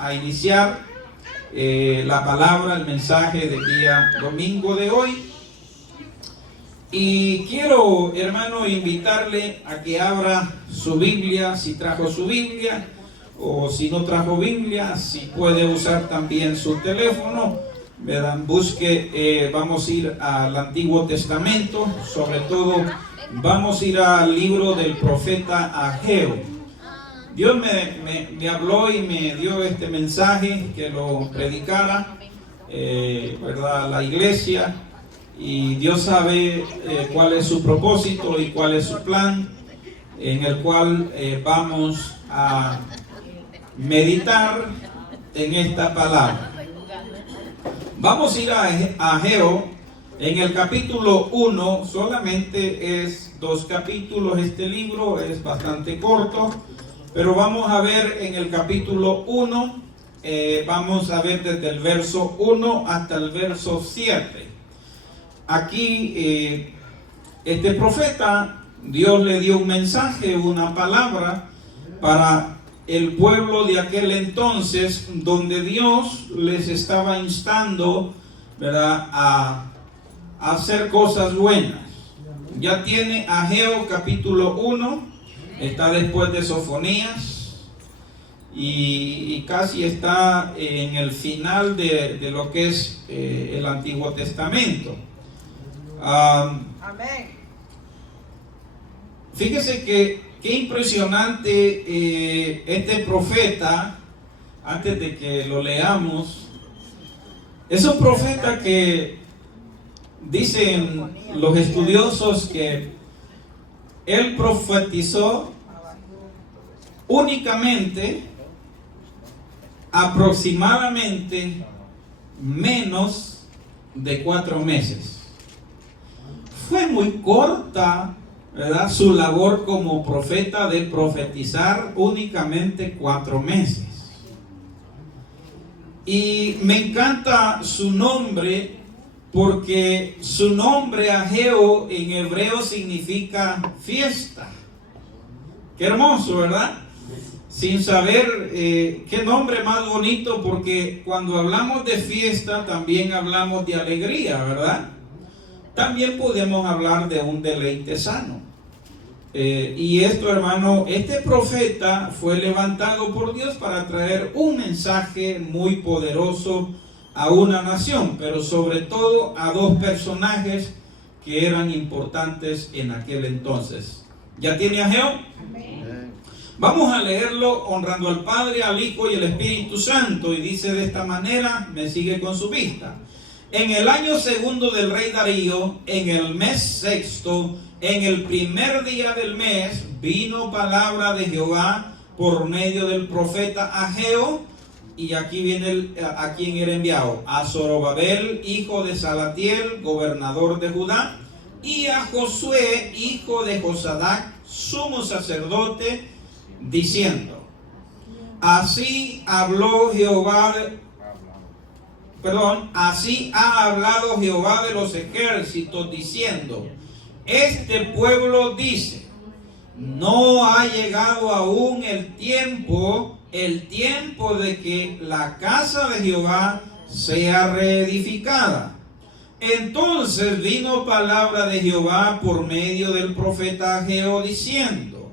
a iniciar la palabra, el mensaje del día domingo de hoy. Y quiero, hermano, invitarle a que abra su Biblia, si trajo su Biblia, o si no trajo Biblia, si puede usar también su teléfono, ¿verdad? Busque, vamos a ir al Antiguo Testamento, sobre todo vamos a ir al libro del profeta Ageo. Dios me habló y me dio este mensaje que lo predicara, ¿verdad?, a la iglesia. Y Dios sabe cuál es su propósito y cuál es su plan, en el cual vamos a meditar en esta palabra. Vamos a ir a Ageo en el capítulo 1, solamente es 2 capítulos este libro, es bastante corto, pero vamos a ver en el capítulo 1, vamos a ver desde el verso 1 hasta el verso 7. Aquí este profeta, Dios le dio un mensaje, una palabra para el pueblo de aquel entonces, donde Dios les estaba instando, ¿verdad?, a hacer cosas buenas. Ya tiene Ageo capítulo 1, está después de Sofonías y casi está en el final de lo que es el Antiguo Testamento. Amén. Fíjese que qué impresionante este profeta. Antes de que lo leamos, es un profeta que dicen los estudiosos que él profetizó únicamente aproximadamente menos de 4 meses. Fue muy corta, ¿verdad?, su labor como profeta, de profetizar únicamente 4 meses. Y me encanta su nombre, porque su nombre Ageo en hebreo significa fiesta. Qué hermoso, ¿verdad? Sin saber qué nombre más bonito, porque cuando hablamos de fiesta también hablamos de alegría, ¿verdad? También podemos hablar de un deleite sano. Y esto, hermano, este profeta fue levantado por Dios para traer un mensaje muy poderoso a una nación, pero sobre todo a 2 personajes que eran importantes en aquel entonces. ¿Ya tiene Ageo? Amén. Vamos a leerlo honrando al Padre, al Hijo y al Espíritu Santo, y dice de esta manera, me sigue con su vista. En el año 2 del rey Darío, en el mes 6, en el primer día del mes, vino palabra de Jehová por medio del profeta Ageo. Y aquí viene a quien era enviado: a Zorobabel, hijo de Salatiel, gobernador de Judá, y a Josué, hijo de Josadac, sumo sacerdote, diciendo: así habló Jehová, así ha hablado Jehová de los ejércitos, diciendo: este pueblo dice, no ha llegado aún el tiempo de que la casa de Jehová sea reedificada. Entonces vino palabra de Jehová por medio del profeta Ageo, diciendo: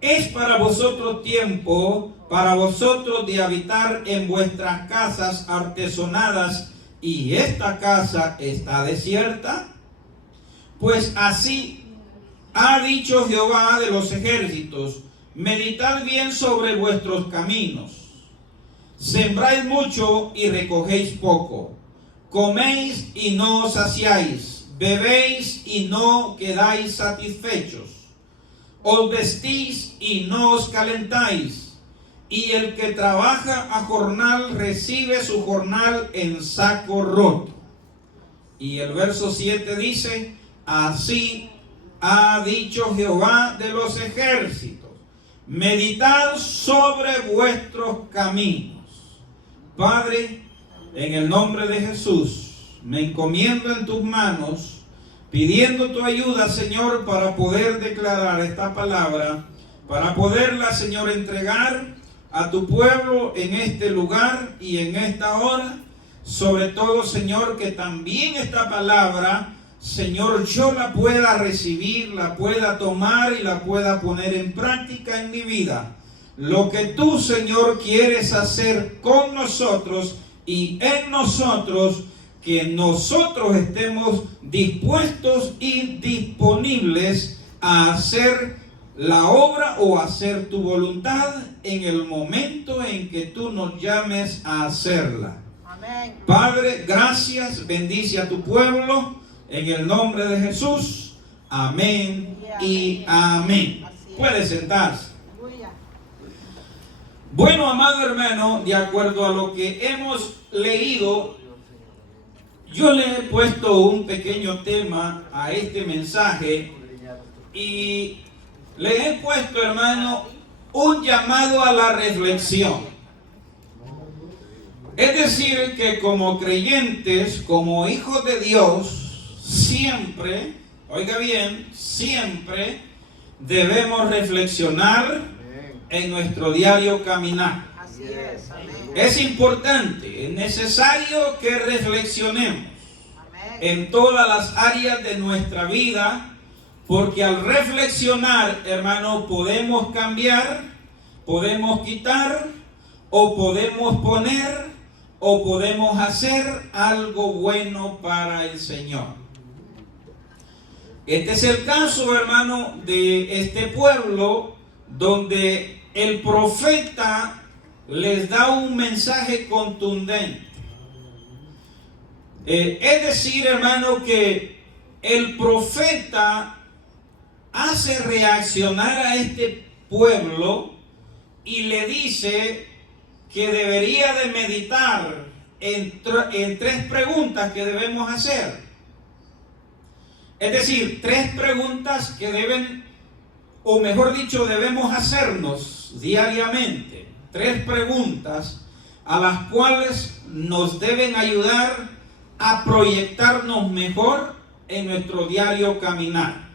es para vosotros tiempo, para vosotros de habitar en vuestras casas artesonadas, y esta casa está desierta. Pues así ha dicho Jehová de los ejércitos: meditad bien sobre vuestros caminos. Sembráis mucho y recogéis poco. Coméis y no os saciáis. Bebéis y no quedáis satisfechos. Os vestís y no os calentáis. Y el que trabaja a jornal recibe su jornal en saco roto. Y el verso 7 dice: así ha dicho Jehová de los ejércitos: meditad sobre vuestros caminos. Padre, en el nombre de Jesús, me encomiendo en tus manos, pidiendo tu ayuda, Señor, para poder declarar esta palabra, para poderla, Señor, entregar a tu pueblo en este lugar y en esta hora. Sobre todo, Señor, que también esta palabra, Señor, yo la pueda recibir, la pueda tomar y la pueda poner en práctica en mi vida. Lo que tú, Señor, quieres hacer con nosotros y en nosotros, que nosotros estemos dispuestos y disponibles a hacer la obra o hacer tu voluntad en el momento en que tú nos llames a hacerla. Amén. Padre, gracias, bendice a tu pueblo en el nombre de Jesús. Amén y amén. Puede sentarse. Bueno, amado hermano, de acuerdo a lo que hemos leído, yo le he puesto un pequeño tema a este mensaje y le he puesto, hermano, un llamado a la reflexión. Es decir, que como creyentes, como hijos de Dios, siempre, oiga bien, siempre debemos reflexionar en nuestro diario caminar. Así es, amén. Es importante, es necesario que reflexionemos en todas las áreas de nuestra vida, porque al reflexionar, hermano, podemos cambiar, podemos quitar, o podemos poner, o podemos hacer algo bueno para el Señor. Este es el caso, hermano, de este pueblo, donde el profeta les da un mensaje contundente. Es decir, hermano, que el profeta hace reaccionar a este pueblo y le dice que debería de meditar en tres preguntas que debemos hacer. Es decir, tres preguntas que deben, o mejor dicho, debemos hacernos diariamente. Tres preguntas a las cuales nos deben ayudar a proyectarnos mejor en nuestro diario caminar.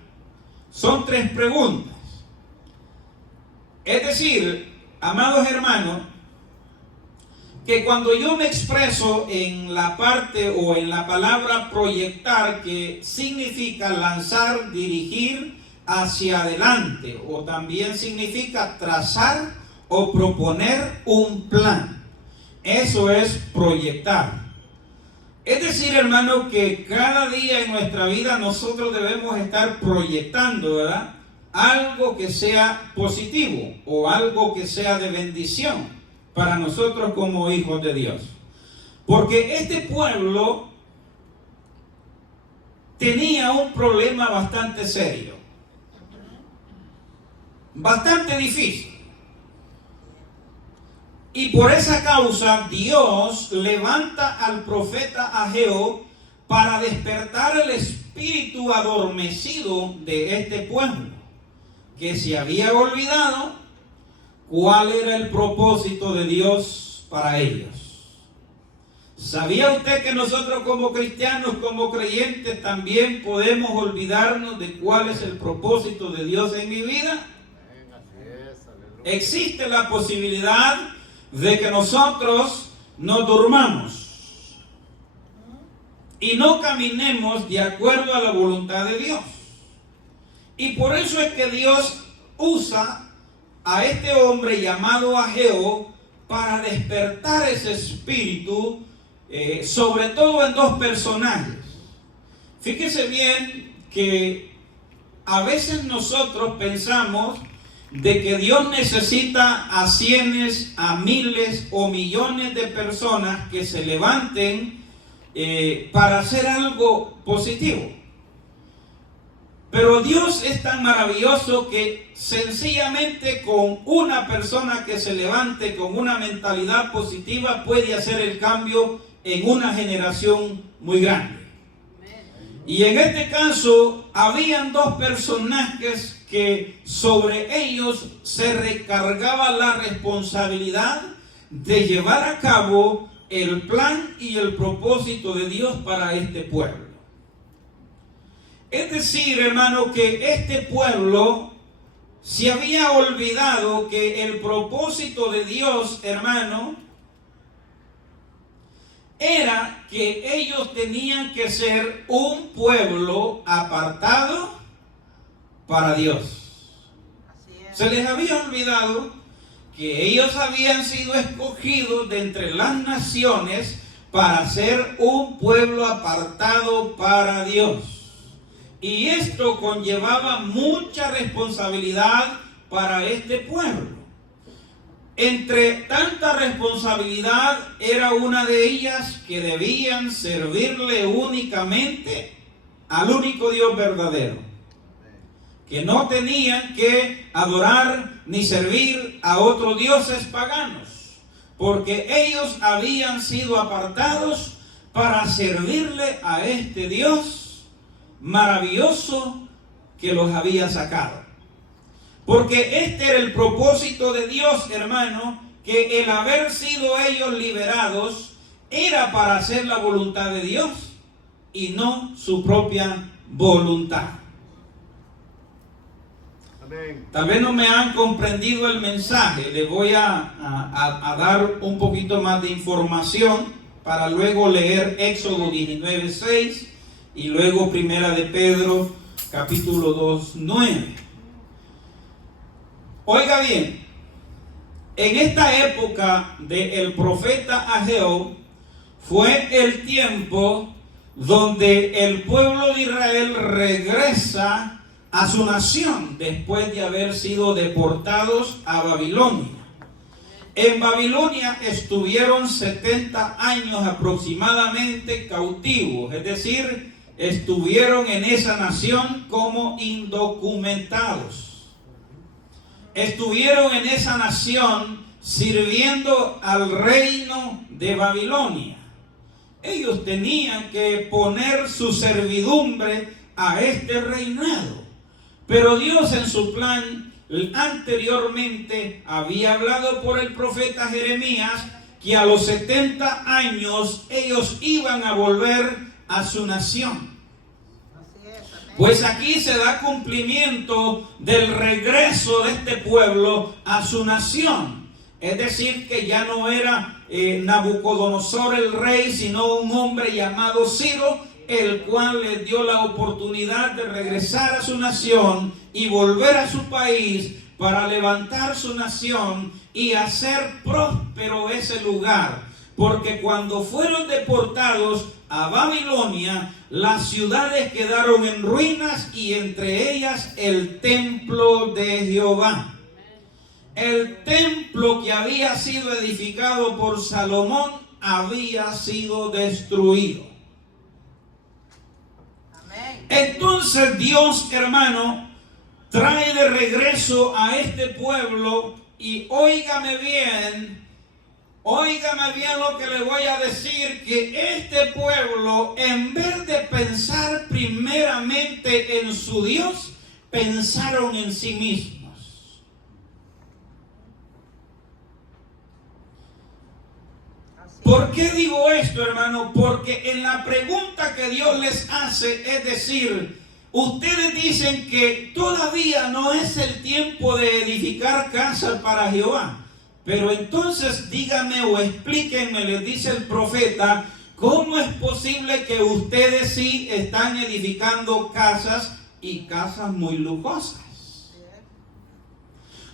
Son tres preguntas. Es decir, amados hermanos, que cuando yo me expreso en la parte o en la palabra proyectar, que significa lanzar, dirigir hacia adelante, o también significa trazar o proponer un plan. Eso es proyectar. Es decir, hermano, que cada día en nuestra vida nosotros debemos estar proyectando, ¿verdad?, algo que sea positivo o algo que sea de bendición para nosotros como hijos de Dios. Porque este pueblo tenía un problema bastante serio, bastante difícil. Y por esa causa Dios levanta al profeta Ageo para despertar el espíritu adormecido de este pueblo, que se había olvidado cuál era el propósito de Dios para ellos. ¿Sabía usted que nosotros como cristianos, como creyentes, también podemos olvidarnos de cuál es el propósito de Dios en mi vida? Existe la posibilidad de que nosotros nos durmamos y no caminemos de acuerdo a la voluntad de Dios. Y por eso es que Dios usa a este hombre llamado Ageo para despertar ese espíritu, sobre todo en dos personajes. Fíjese bien que a veces nosotros pensamos de que Dios necesita a cientos, a miles o millones de personas que se levanten para hacer algo positivo. Pero Dios es tan maravilloso que sencillamente con una persona que se levante con una mentalidad positiva puede hacer el cambio en una generación muy grande. Y en este caso habían dos personajes que sobre ellos se recargaba la responsabilidad de llevar a cabo el plan y el propósito de Dios para este pueblo. Es decir, hermano, que este pueblo se había olvidado que el propósito de Dios, hermano, era que ellos tenían que ser un pueblo apartado para Dios. Se les había olvidado que ellos habían sido escogidos de entre las naciones para ser un pueblo apartado para Dios. Y esto conllevaba mucha responsabilidad para este pueblo. Entre tanta responsabilidad era una de ellas que debían servirle únicamente al único Dios verdadero. Que no tenían que adorar ni servir a otros dioses paganos, porque ellos habían sido apartados para servirle a este Dios maravilloso que los había sacado. Porque este era el propósito de Dios, hermano, que el haber sido ellos liberados era para hacer la voluntad de Dios y no su propia voluntad. Amén. Tal vez no me han comprendido el mensaje. Les voy a dar un poquito más de información para luego leer Éxodo 19:6 y luego Primera de Pedro capítulo 2:9. Oiga bien, en esta época del profeta Ageo fue el tiempo donde el pueblo de Israel regresa a su nación después de haber sido deportados a Babilonia. En Babilonia estuvieron 70 años aproximadamente cautivos, es decir, estuvieron en esa nación como indocumentados. Estuvieron en esa nación sirviendo al reino de Babilonia. Ellos tenían que poner su servidumbre a este reinado. Pero Dios en su plan anteriormente había hablado por el profeta Jeremías que a los 70 años ellos iban a volver a su nación. Pues aquí se da cumplimiento del regreso de este pueblo a su nación. Es decir, que ya no era Nabucodonosor el rey, sino un hombre llamado Ciro, el cual les dio la oportunidad de regresar a su nación y volver a su país para levantar su nación y hacer próspero ese lugar. Porque cuando fueron deportados a Babilonia, las ciudades quedaron en ruinas y entre ellas el templo de Jehová. El templo que había sido edificado por Salomón había sido destruido. Entonces Dios, hermano, trae de regreso a este pueblo y óigame bien lo que le voy a decir, que este pueblo, en vez de pensar primeramente en su Dios, pensaron en sí mismos. ¿Por qué digo esto, hermano? Porque en la pregunta que Dios les hace, es decir, ustedes dicen que todavía no es el tiempo de edificar casas para Jehová. Pero entonces díganme o explíquenme, les dice el profeta, ¿cómo es posible que ustedes sí están edificando casas y casas muy lujosas?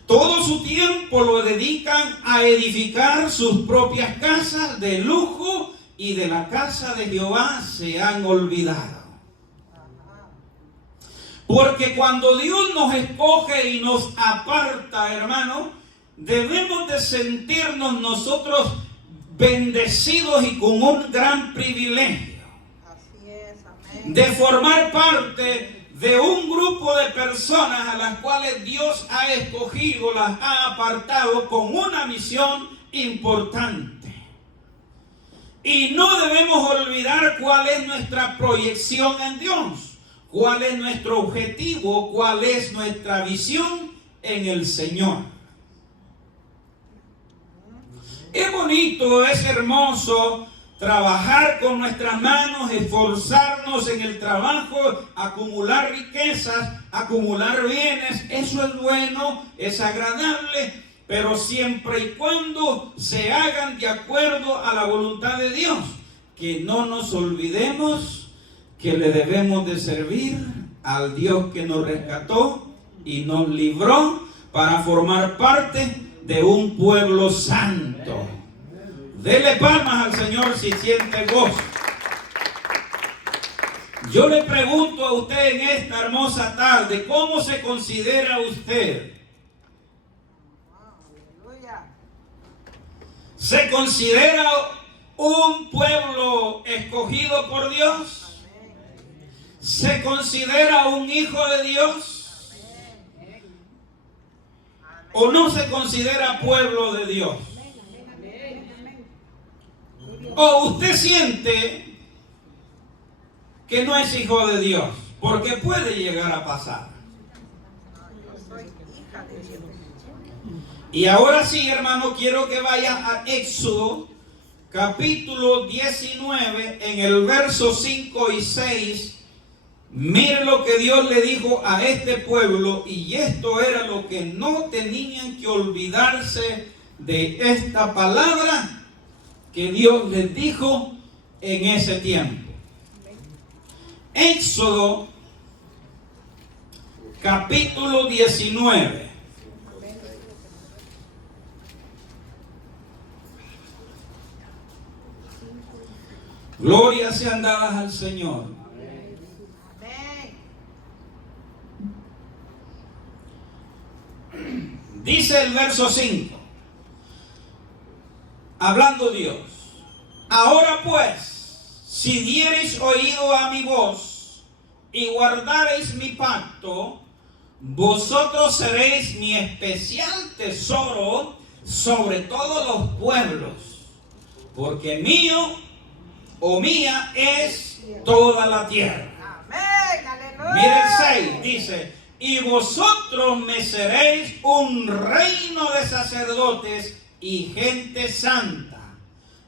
Todo su tiempo lo dedican a edificar sus propias casas de lujo y de la casa de Jehová se han olvidado. Porque cuando Dios nos escoge y nos aparta, hermano, debemos de sentirnos nosotros bendecidos y con un gran privilegio. Así es, amén. De formar parte de un grupo de personas a las cuales Dios ha escogido, las ha apartado con una misión importante. Y no debemos olvidar cuál es nuestra proyección en Dios, cuál es nuestro objetivo, cuál es nuestra visión en el Señor. Es bonito, es hermoso trabajar con nuestras manos, esforzarnos en el trabajo, acumular riquezas, acumular bienes. Eso es bueno, es agradable, pero siempre y cuando se hagan de acuerdo a la voluntad de Dios. Que no nos olvidemos que le debemos de servir al Dios que nos rescató y nos libró para formar parte de un pueblo santo. Dele palmas al Señor si siente gozo. Yo le pregunto a usted en esta hermosa tarde, ¿cómo se considera usted? ¿Se considera un pueblo escogido por Dios? ¿Se considera un hijo de Dios? ¿O no se considera pueblo de Dios? ¿O usted siente que no es hijo de Dios? Porque puede llegar a pasar. Y ahora sí, hermano, quiero que vaya a Éxodo capítulo 19 en el verso 5 y 6. Mire lo que Dios le dijo a este pueblo, y esto era lo que no tenían que olvidarse de esta palabra que Dios les dijo en ese tiempo. Éxodo capítulo 19. Gloria sean dadas al Señor. Dice el verso 5, hablando Dios: ahora pues, si diereis oído a mi voz y guardareis mi pacto, vosotros seréis mi especial tesoro sobre todos los pueblos, porque mío o mía es toda la tierra. Amén, aleluya. Mire el 6, dice: y vosotros me seréis un reino de sacerdotes y gente santa.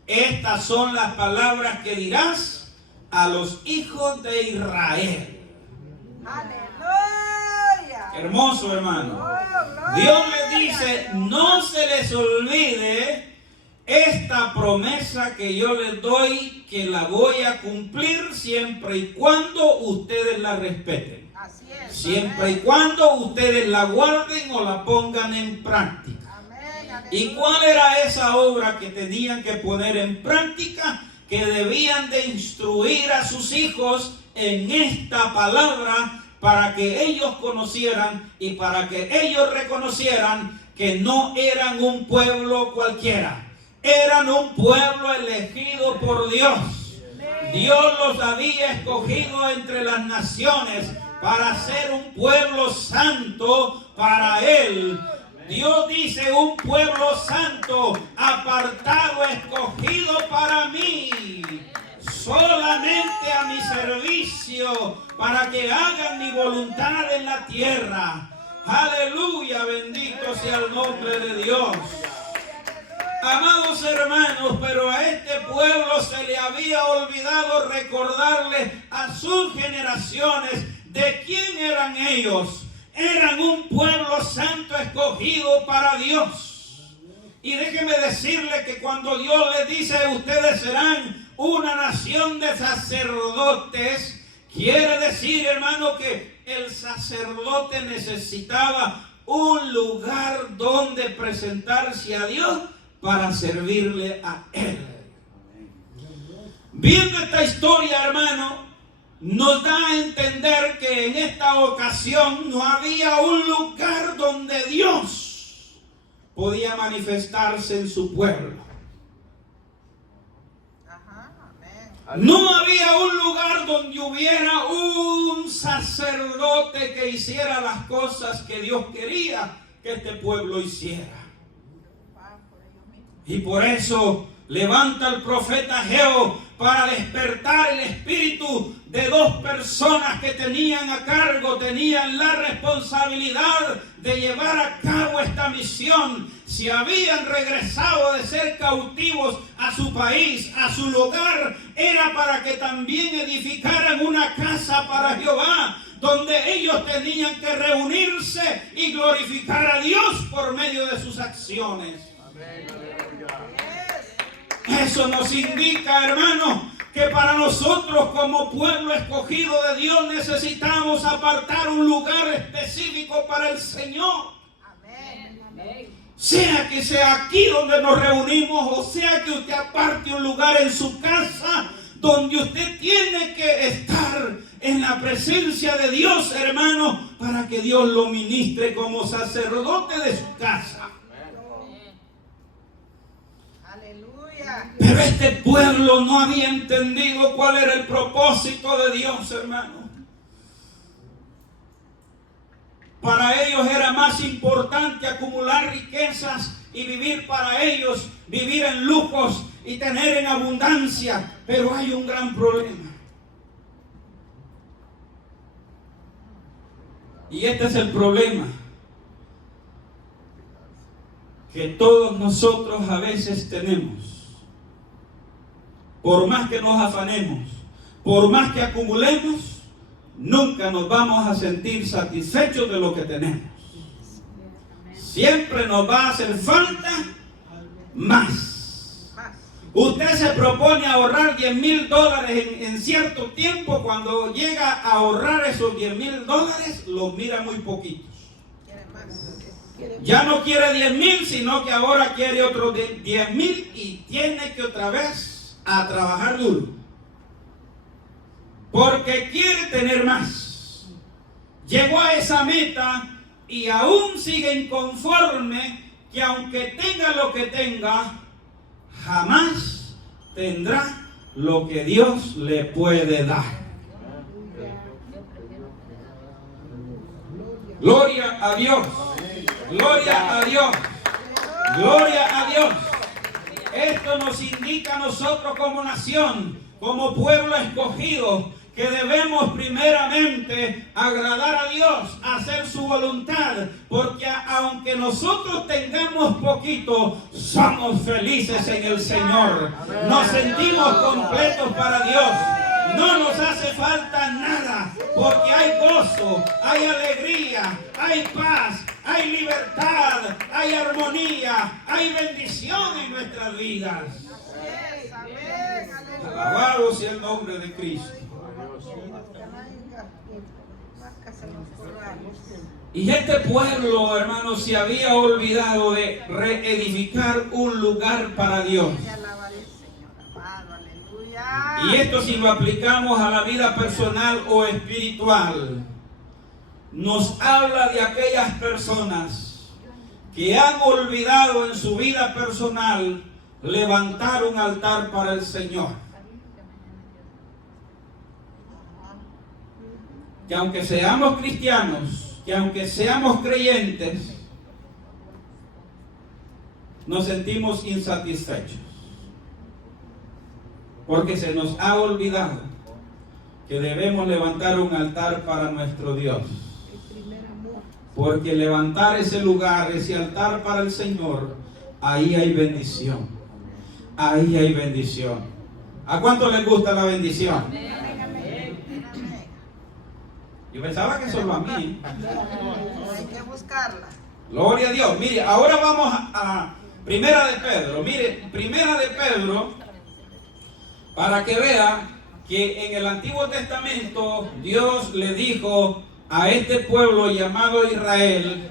Estas son las palabras que dirás a los hijos de Israel. Aleluya. Hermoso, hermano. Dios les dice: no se les olvide esta promesa que yo les doy, que la voy a cumplir siempre y cuando ustedes la respeten. Así es, siempre y cuando ustedes la guarden o la pongan en práctica. Amén. ¿Y cuál era esa obra que tenían que poner en práctica? Que debían de instruir a sus hijos en esta palabra, para que ellos conocieran y para que ellos reconocieran que no eran un pueblo cualquiera. Eran un pueblo elegido por Dios. Dios los había escogido entre las naciones para ser un pueblo santo para Él. Dios dice: un pueblo santo, apartado, escogido para mí, solamente a mi servicio, para que hagan mi voluntad en la tierra. Aleluya, bendito sea el nombre de Dios. Amados hermanos, pero a este pueblo se le había olvidado recordarle a sus generaciones de quién eran ellos. Eran un pueblo santo escogido para Dios. Y déjeme decirle que cuando Dios les dice: ustedes serán una nación de sacerdotes, quiere decir, hermano, que el sacerdote necesitaba un lugar donde presentarse a Dios para servirle a Él. Viendo esta historia, hermano, nos da a entender que en esta ocasión no había un lugar donde Dios podía manifestarse en su pueblo. No había un lugar donde hubiera un sacerdote que hiciera las cosas que Dios quería que este pueblo hiciera. Y por eso levanta al profeta Ageo para despertar el espíritu de dos personas que tenían a cargo, tenían la responsabilidad de llevar a cabo esta misión. Si habían regresado de ser cautivos a su país, a su lugar, era para que también edificaran una casa para Jehová, donde ellos tenían que reunirse y glorificar a Dios por medio de sus acciones. Eso nos indica, hermanos, que para nosotros como pueblo escogido de Dios necesitamos apartar un lugar específico para el Señor. Sea que sea aquí donde nos reunimos, o sea que usted aparte un lugar en su casa donde usted tiene que estar en la presencia de Dios, hermano, para que Dios lo ministre como sacerdote de su casa. Pero este pueblo no había entendido cuál era el propósito de Dios, hermano. Para ellos era más importante acumular riquezas y vivir para ellos, vivir en lujos y tener en abundancia. Pero hay un gran problema. Y este es el problema que todos nosotros a veces tenemos. Por más que nos afanemos, por más que acumulemos, nunca nos vamos a sentir satisfechos de lo que tenemos. Siempre nos va a hacer falta más. Usted se propone ahorrar $10,000 en cierto tiempo. Cuando llega a ahorrar esos $10,000, los mira muy poquitos. Ya no quiere 10,000, sino que ahora quiere otros 10,000 y tiene que otra vez a trabajar duro, porque quiere tener más. Llegó a esa meta y aún sigue inconforme, que aunque tenga lo que tenga, jamás tendrá lo que Dios le puede dar. Gloria a Dios, gloria a Dios, gloria a Dios. Esto nos indica a nosotros como nación, como pueblo escogido, que debemos primeramente agradar a Dios, hacer su voluntad, porque aunque nosotros tengamos poquito, somos felices en el Señor. Nos sentimos completos para Dios. No nos hace falta nada, porque hay gozo, hay alegría, hay paz, hay libertad, hay armonía, hay bendición en nuestras vidas. Alabado sea el nombre de Cristo. Y este pueblo, hermanos, se había olvidado de reedificar un lugar para Dios. Y esto, si lo aplicamos a la vida personal o espiritual, nos habla de aquellas personas que han olvidado en su vida personal levantar un altar para el Señor. Que aunque seamos cristianos, que aunque seamos creyentes, nos sentimos insatisfechos. Porque se nos ha olvidado que debemos levantar un altar para nuestro Dios. Porque levantar ese lugar, ese altar para el Señor, ahí hay bendición. Ahí hay bendición. ¿A cuánto les gusta la bendición? Yo pensaba que solo a mí. Hay que buscarla. Gloria a Dios. Mire, ahora vamos a Primera de Pedro. Mire, Primera de Pedro, para que vea que en el Antiguo Testamento Dios le dijo a este pueblo llamado Israel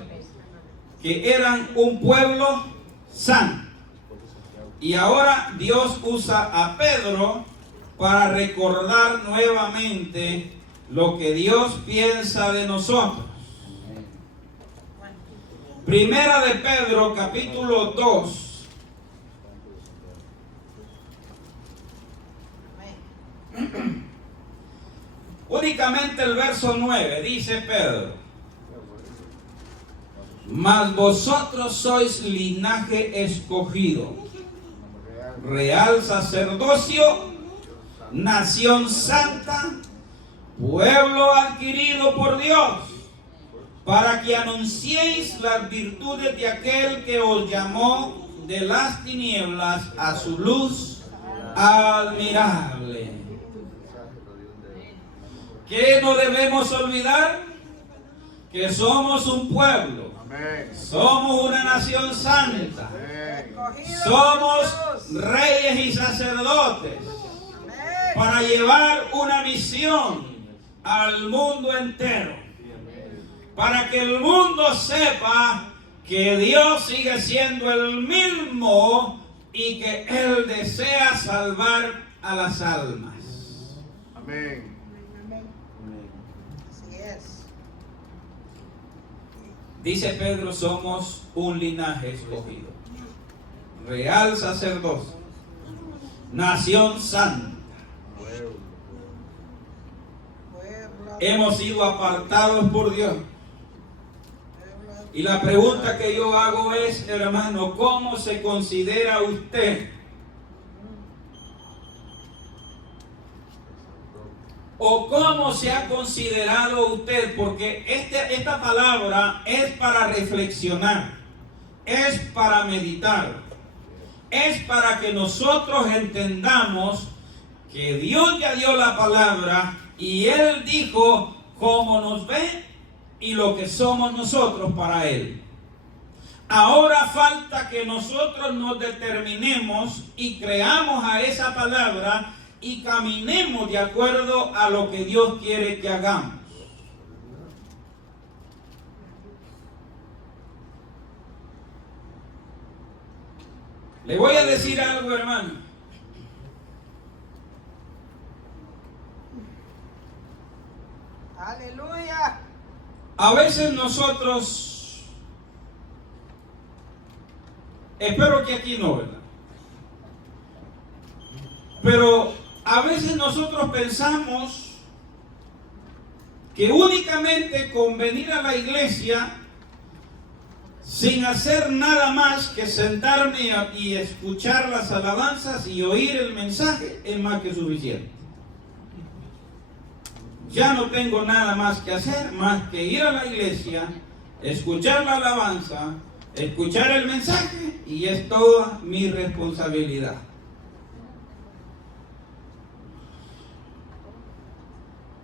que eran un pueblo santo. Y ahora Dios usa a Pedro para recordar nuevamente lo que Dios piensa de nosotros. Primera de Pedro, capítulo 2. Únicamente el verso 9 dice Pedro: mas vosotros sois linaje escogido, real sacerdocio, nación santa, pueblo adquirido por Dios, para que anunciéis las virtudes de aquel que os llamó de las tinieblas a su luz admirable. ¿Qué no debemos olvidar? Que somos un pueblo, somos una nación santa, somos reyes y sacerdotes para llevar una misión al mundo entero, para que el mundo sepa que Dios sigue siendo el mismo y que Él desea salvar a las almas. Amén. Así es. Dice Pedro, somos un linaje escogido, real sacerdocio, nación santa. Hemos sido apartados por Dios. Y la pregunta que yo hago es, hermano, ¿cómo se considera usted? ¿O cómo se ha considerado usted? Porque esta palabra es para reflexionar, es para meditar, es para que nosotros entendamos que Dios ya dio la palabra y Él dijo cómo nos ve y lo que somos nosotros para Él. Ahora falta que nosotros nos determinemos y creamos a esa palabra y caminemos de acuerdo a lo que Dios quiere que hagamos. Le voy a decir algo, hermano. Aleluya. A veces nosotros, espero que aquí no, ¿verdad? Pero a veces nosotros pensamos que únicamente con venir a la iglesia sin hacer nada más que sentarme y escuchar las alabanzas y oír el mensaje es más que suficiente. Ya no tengo nada más que hacer más que ir a la iglesia, escuchar la alabanza, escuchar el mensaje y es toda mi responsabilidad.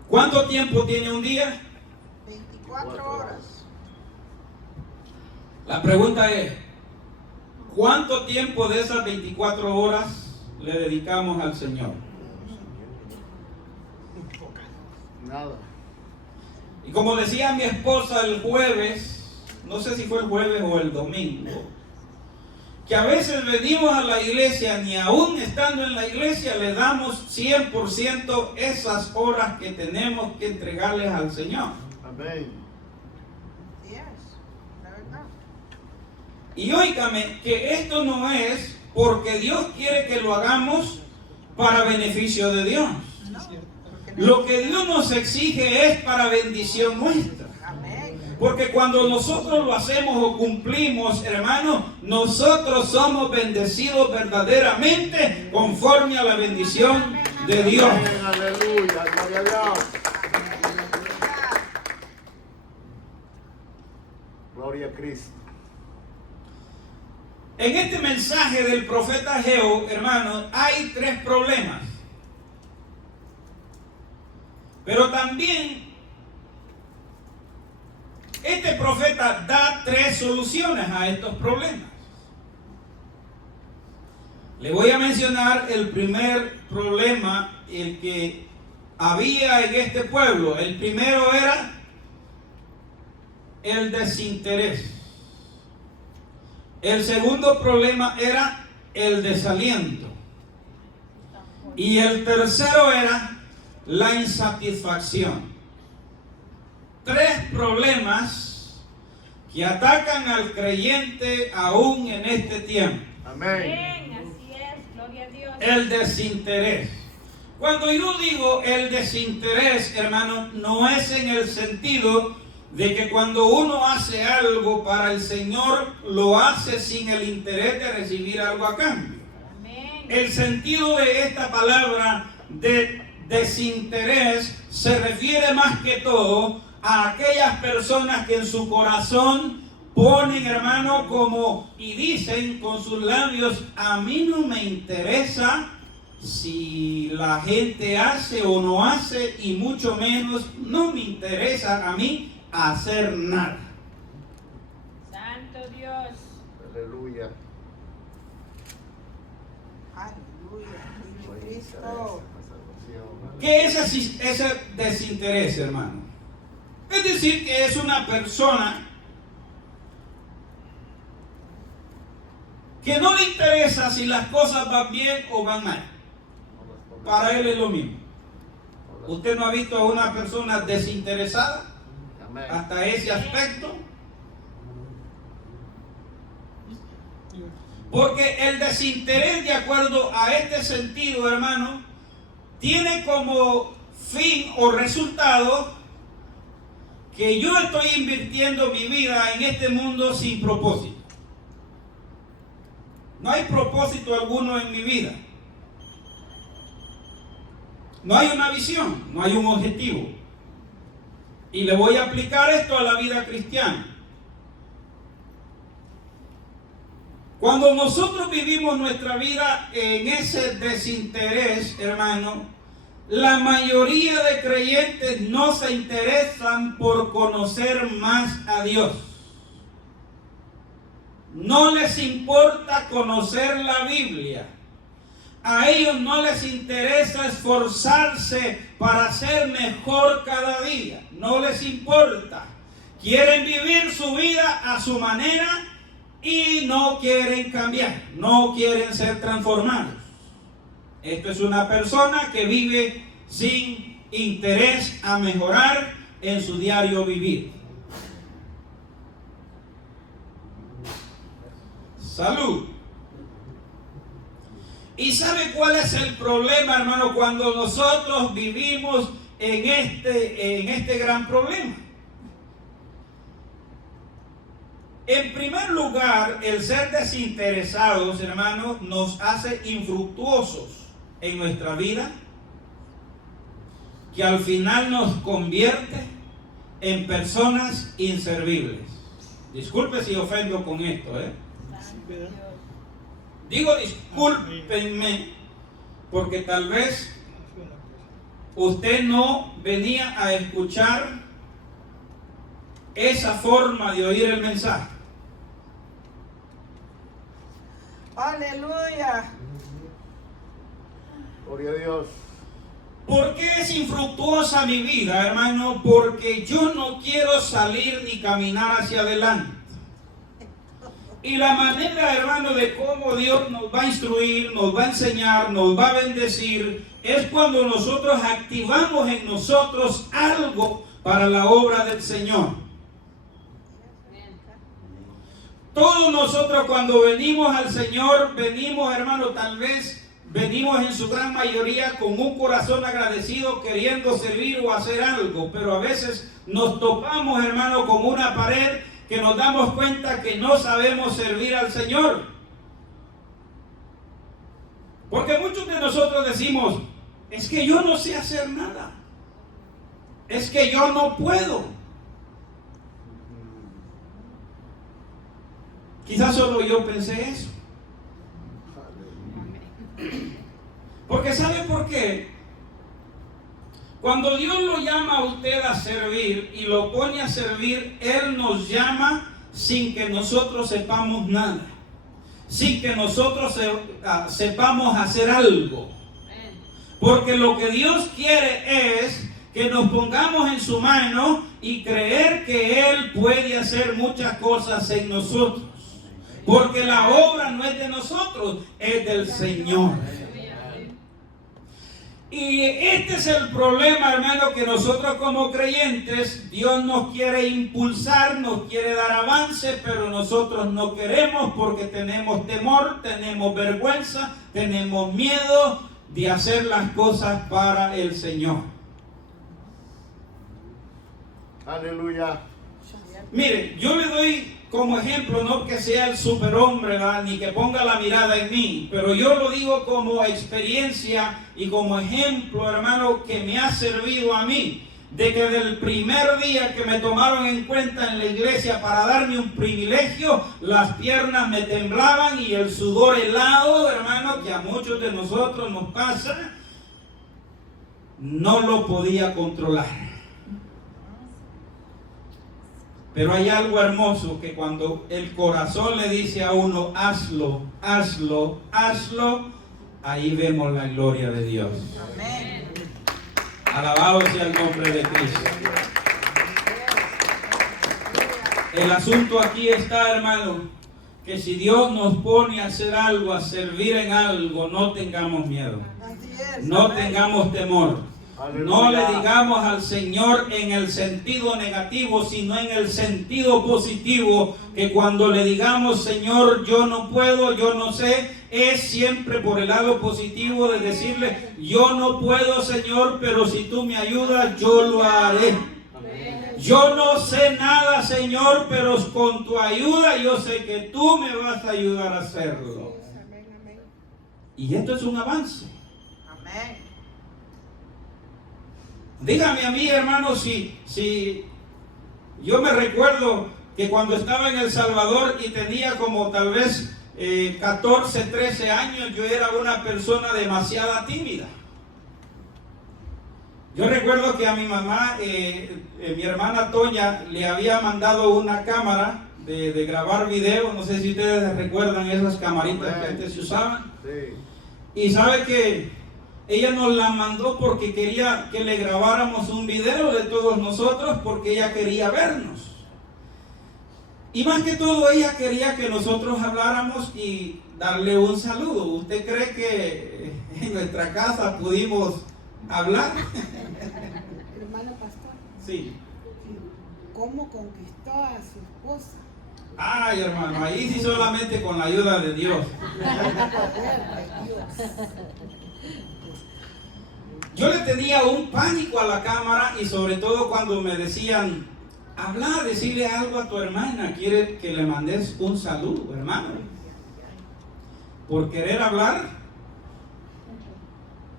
¿Cuánto tiempo tiene un día? 24 horas. La pregunta es, ¿cuánto tiempo de esas 24 horas le dedicamos al Señor? Nada. Y como decía mi esposa el jueves, no sé si fue el jueves o el domingo, que a veces venimos a la iglesia, ni aún estando en la iglesia le damos 100% esas horas que tenemos que entregarles al Señor. Amén. Así es, la verdad. Y óigame que esto no es porque Dios quiere que lo hagamos para beneficio de Dios. No, Lo que Dios nos exige es para bendición nuestra. amén. Porque cuando nosotros lo hacemos o cumplimos, hermano, nosotros somos bendecidos verdaderamente conforme a la bendición de Dios. Amén, aleluya, gloria a Dios. Gloria a Cristo. En este mensaje del profeta Ageo, hermano, hay 3 problemas. Pero también este profeta da 3 soluciones a estos problemas. Le voy a mencionar el primer problema, el que había en este pueblo. El primero era el desinterés. El segundo problema era el desaliento. Y el tercero era la insatisfacción. 3 problemas que atacan al creyente aún en este tiempo. Amén. Así es, gloria a Dios. El desinterés. Cuando yo digo el desinterés, hermano, no es en el sentido de que cuando uno hace algo para el Señor, lo hace sin el interés de recibir algo a cambio. Amén. El sentido de esta palabra de desinterés se refiere más que todo a aquellas personas que en su corazón ponen, hermano, como y dicen con sus labios: a mí no me interesa si la gente hace o no hace, y mucho menos no me interesa a mí hacer nada. Santo Dios. Aleluya. Aleluya. Vive Cristo. ¿Qué es ese desinterés, hermano? Es decir, que es una persona que no le interesa si las cosas van bien o van mal. Para él es lo mismo. ¿Usted no ha visto a una persona desinteresada hasta ese aspecto? Porque el desinterés, de acuerdo a este sentido, hermano, tiene como fin o resultado que yo estoy invirtiendo mi vida en este mundo sin propósito. No hay propósito alguno en mi vida. No hay una visión, no hay un objetivo. Y le voy a aplicar esto a la vida cristiana. Cuando nosotros vivimos nuestra vida en ese desinterés, hermano, la mayoría de creyentes no se interesan por conocer más a Dios. No les importa conocer la Biblia. A ellos no les interesa esforzarse para ser mejor cada día. No les importa. Quieren vivir su vida a su manera y no quieren cambiar. No quieren ser transformados. Esto es una persona que vive sin interés a mejorar en su diario vivir. Salud. ¿Y sabe cuál es el problema, hermano, cuando nosotros vivimos en este gran problema? En primer lugar, el ser desinteresados, hermano, nos hace infructuosos en nuestra vida, que al final nos convierte en personas inservibles. Disculpe si ofendo con esto, Digo discúlpenme, porque tal vez usted no venía a escuchar esa forma de oír el mensaje. Aleluya. Gloria a Dios. ¿Por qué es infructuosa mi vida, hermano? Porque yo no quiero salir ni caminar hacia adelante. Y la manera, hermano, de cómo Dios nos va a instruir, nos va a enseñar, nos va a bendecir, es cuando nosotros activamos en nosotros algo para la obra del Señor. Todos nosotros cuando venimos al Señor, venimos, hermano, tal vez venimos en su gran mayoría con un corazón agradecido, queriendo servir o hacer algo, pero a veces nos topamos, hermano, con una pared que nos damos cuenta que no sabemos servir al Señor. Porque muchos de nosotros decimos: es que yo no sé hacer nada, es que yo no puedo. Quizás solo yo pensé eso. Porque ¿sabe por qué? Cuando Dios lo llama a usted a servir y lo pone a servir, Él nos llama sin que nosotros sepamos nada, sin que nosotros sepamos hacer algo. Porque lo que Dios quiere es que nos pongamos en su mano y creer que Él puede hacer muchas cosas en nosotros. Porque la obra no es de nosotros, es del Señor. Y este es el problema, hermano, que nosotros como creyentes, Dios nos quiere impulsar, nos quiere dar avance, pero nosotros no queremos porque tenemos temor, tenemos vergüenza, tenemos miedo de hacer las cosas para el Señor. Aleluya. Mire, yo le doy como ejemplo, no que sea el superhombre, ¿verdad? Ni que ponga la mirada en mí, pero yo lo digo como experiencia y como ejemplo, hermano, que me ha servido a mí, de que del primer día que me tomaron en cuenta en la iglesia para darme un privilegio, las piernas me temblaban y el sudor helado, hermano, que a muchos de nosotros nos pasa, no lo podía controlar. Pero hay algo hermoso que cuando el corazón le dice a uno, hazlo, hazlo, hazlo, ahí vemos la gloria de Dios. Amén. Alabado sea el nombre de Cristo. El asunto aquí está, hermano, que si Dios nos pone a hacer algo, a servir en algo, no tengamos miedo, Así es. no Amén. tengamos temor. No le digamos al Señor en el sentido negativo, sino en el sentido positivo, que cuando le digamos, Señor, yo no puedo, yo no sé, es siempre por el lado positivo de decirle, yo no puedo, Señor, pero si tú me ayudas, yo lo haré. Yo no sé nada, Señor, pero con tu ayuda yo sé que tú me vas a ayudar a hacerlo. Y esto es un avance. Amén. Dígame a mí, hermano, si yo me recuerdo que cuando estaba en El Salvador y tenía como tal vez 14, 13 años, yo era una persona demasiado tímida. Yo recuerdo que a mi mamá, mi hermana Toña, le había mandado una cámara de grabar video. No sé si ustedes recuerdan esas camaritas que antes se usaban. Sí. Y sabe que ella nos la mandó porque quería que le grabáramos un video de todos nosotros, porque ella quería vernos. Y más que todo, ella quería que nosotros habláramos y darle un saludo. ¿Usted cree que en nuestra casa pudimos hablar? Hermano pastor, Sí. ¿cómo conquistó a su esposa? Ay, hermano, ahí sí solamente con la ayuda de Dios. Yo le tenía un pánico a la cámara, y sobre todo cuando me decían, habla, decirle algo a tu hermana, quiere que le mandes un saludo, hermano. Por querer hablar,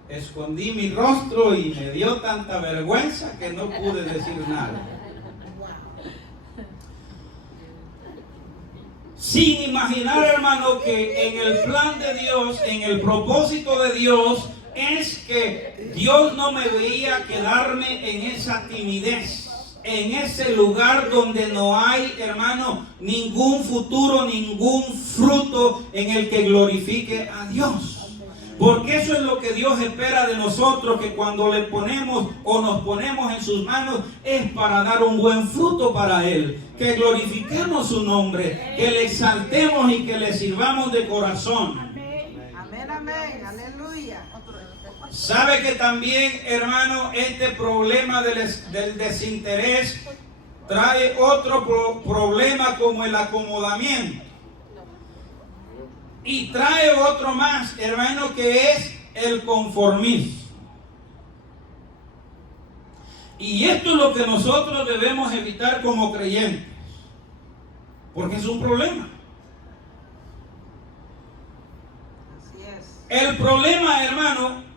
escondí mi rostro y me dio tanta vergüenza que no pude decir nada. Sin imaginar, hermano, que en el plan de Dios, en el propósito de Dios, es que Dios no me veía quedarme en esa timidez, en ese lugar donde no hay, hermano, ningún futuro, ningún fruto en el que glorifique a Dios. Porque eso es lo que Dios espera de nosotros, que cuando le ponemos o nos ponemos en sus manos es para dar un buen fruto para Él, que glorifiquemos su nombre, que le exaltemos y que le sirvamos de corazón. Amén, amén. Aleluya. Sabe que también, hermano, este problema del desinterés trae otro problema, como el acomodamiento. Y trae otro más, hermano, que es el conformismo. Y esto es lo que nosotros debemos evitar como creyentes, porque es un problema. Así es. El problema, hermano,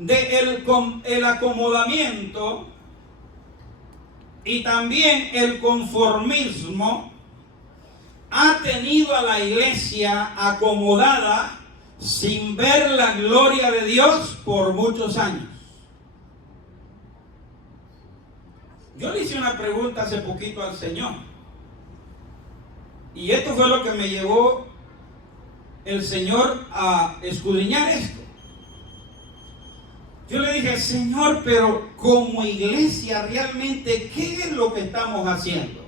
el acomodamiento y también el conformismo ha tenido a la iglesia acomodada sin ver la gloria de Dios por muchos años. Yo le hice una pregunta hace poquito al Señor, y esto fue lo que me llevó el Señor a escudriñar esto. Yo le dije, Señor, pero como iglesia realmente, ¿qué es lo que estamos haciendo?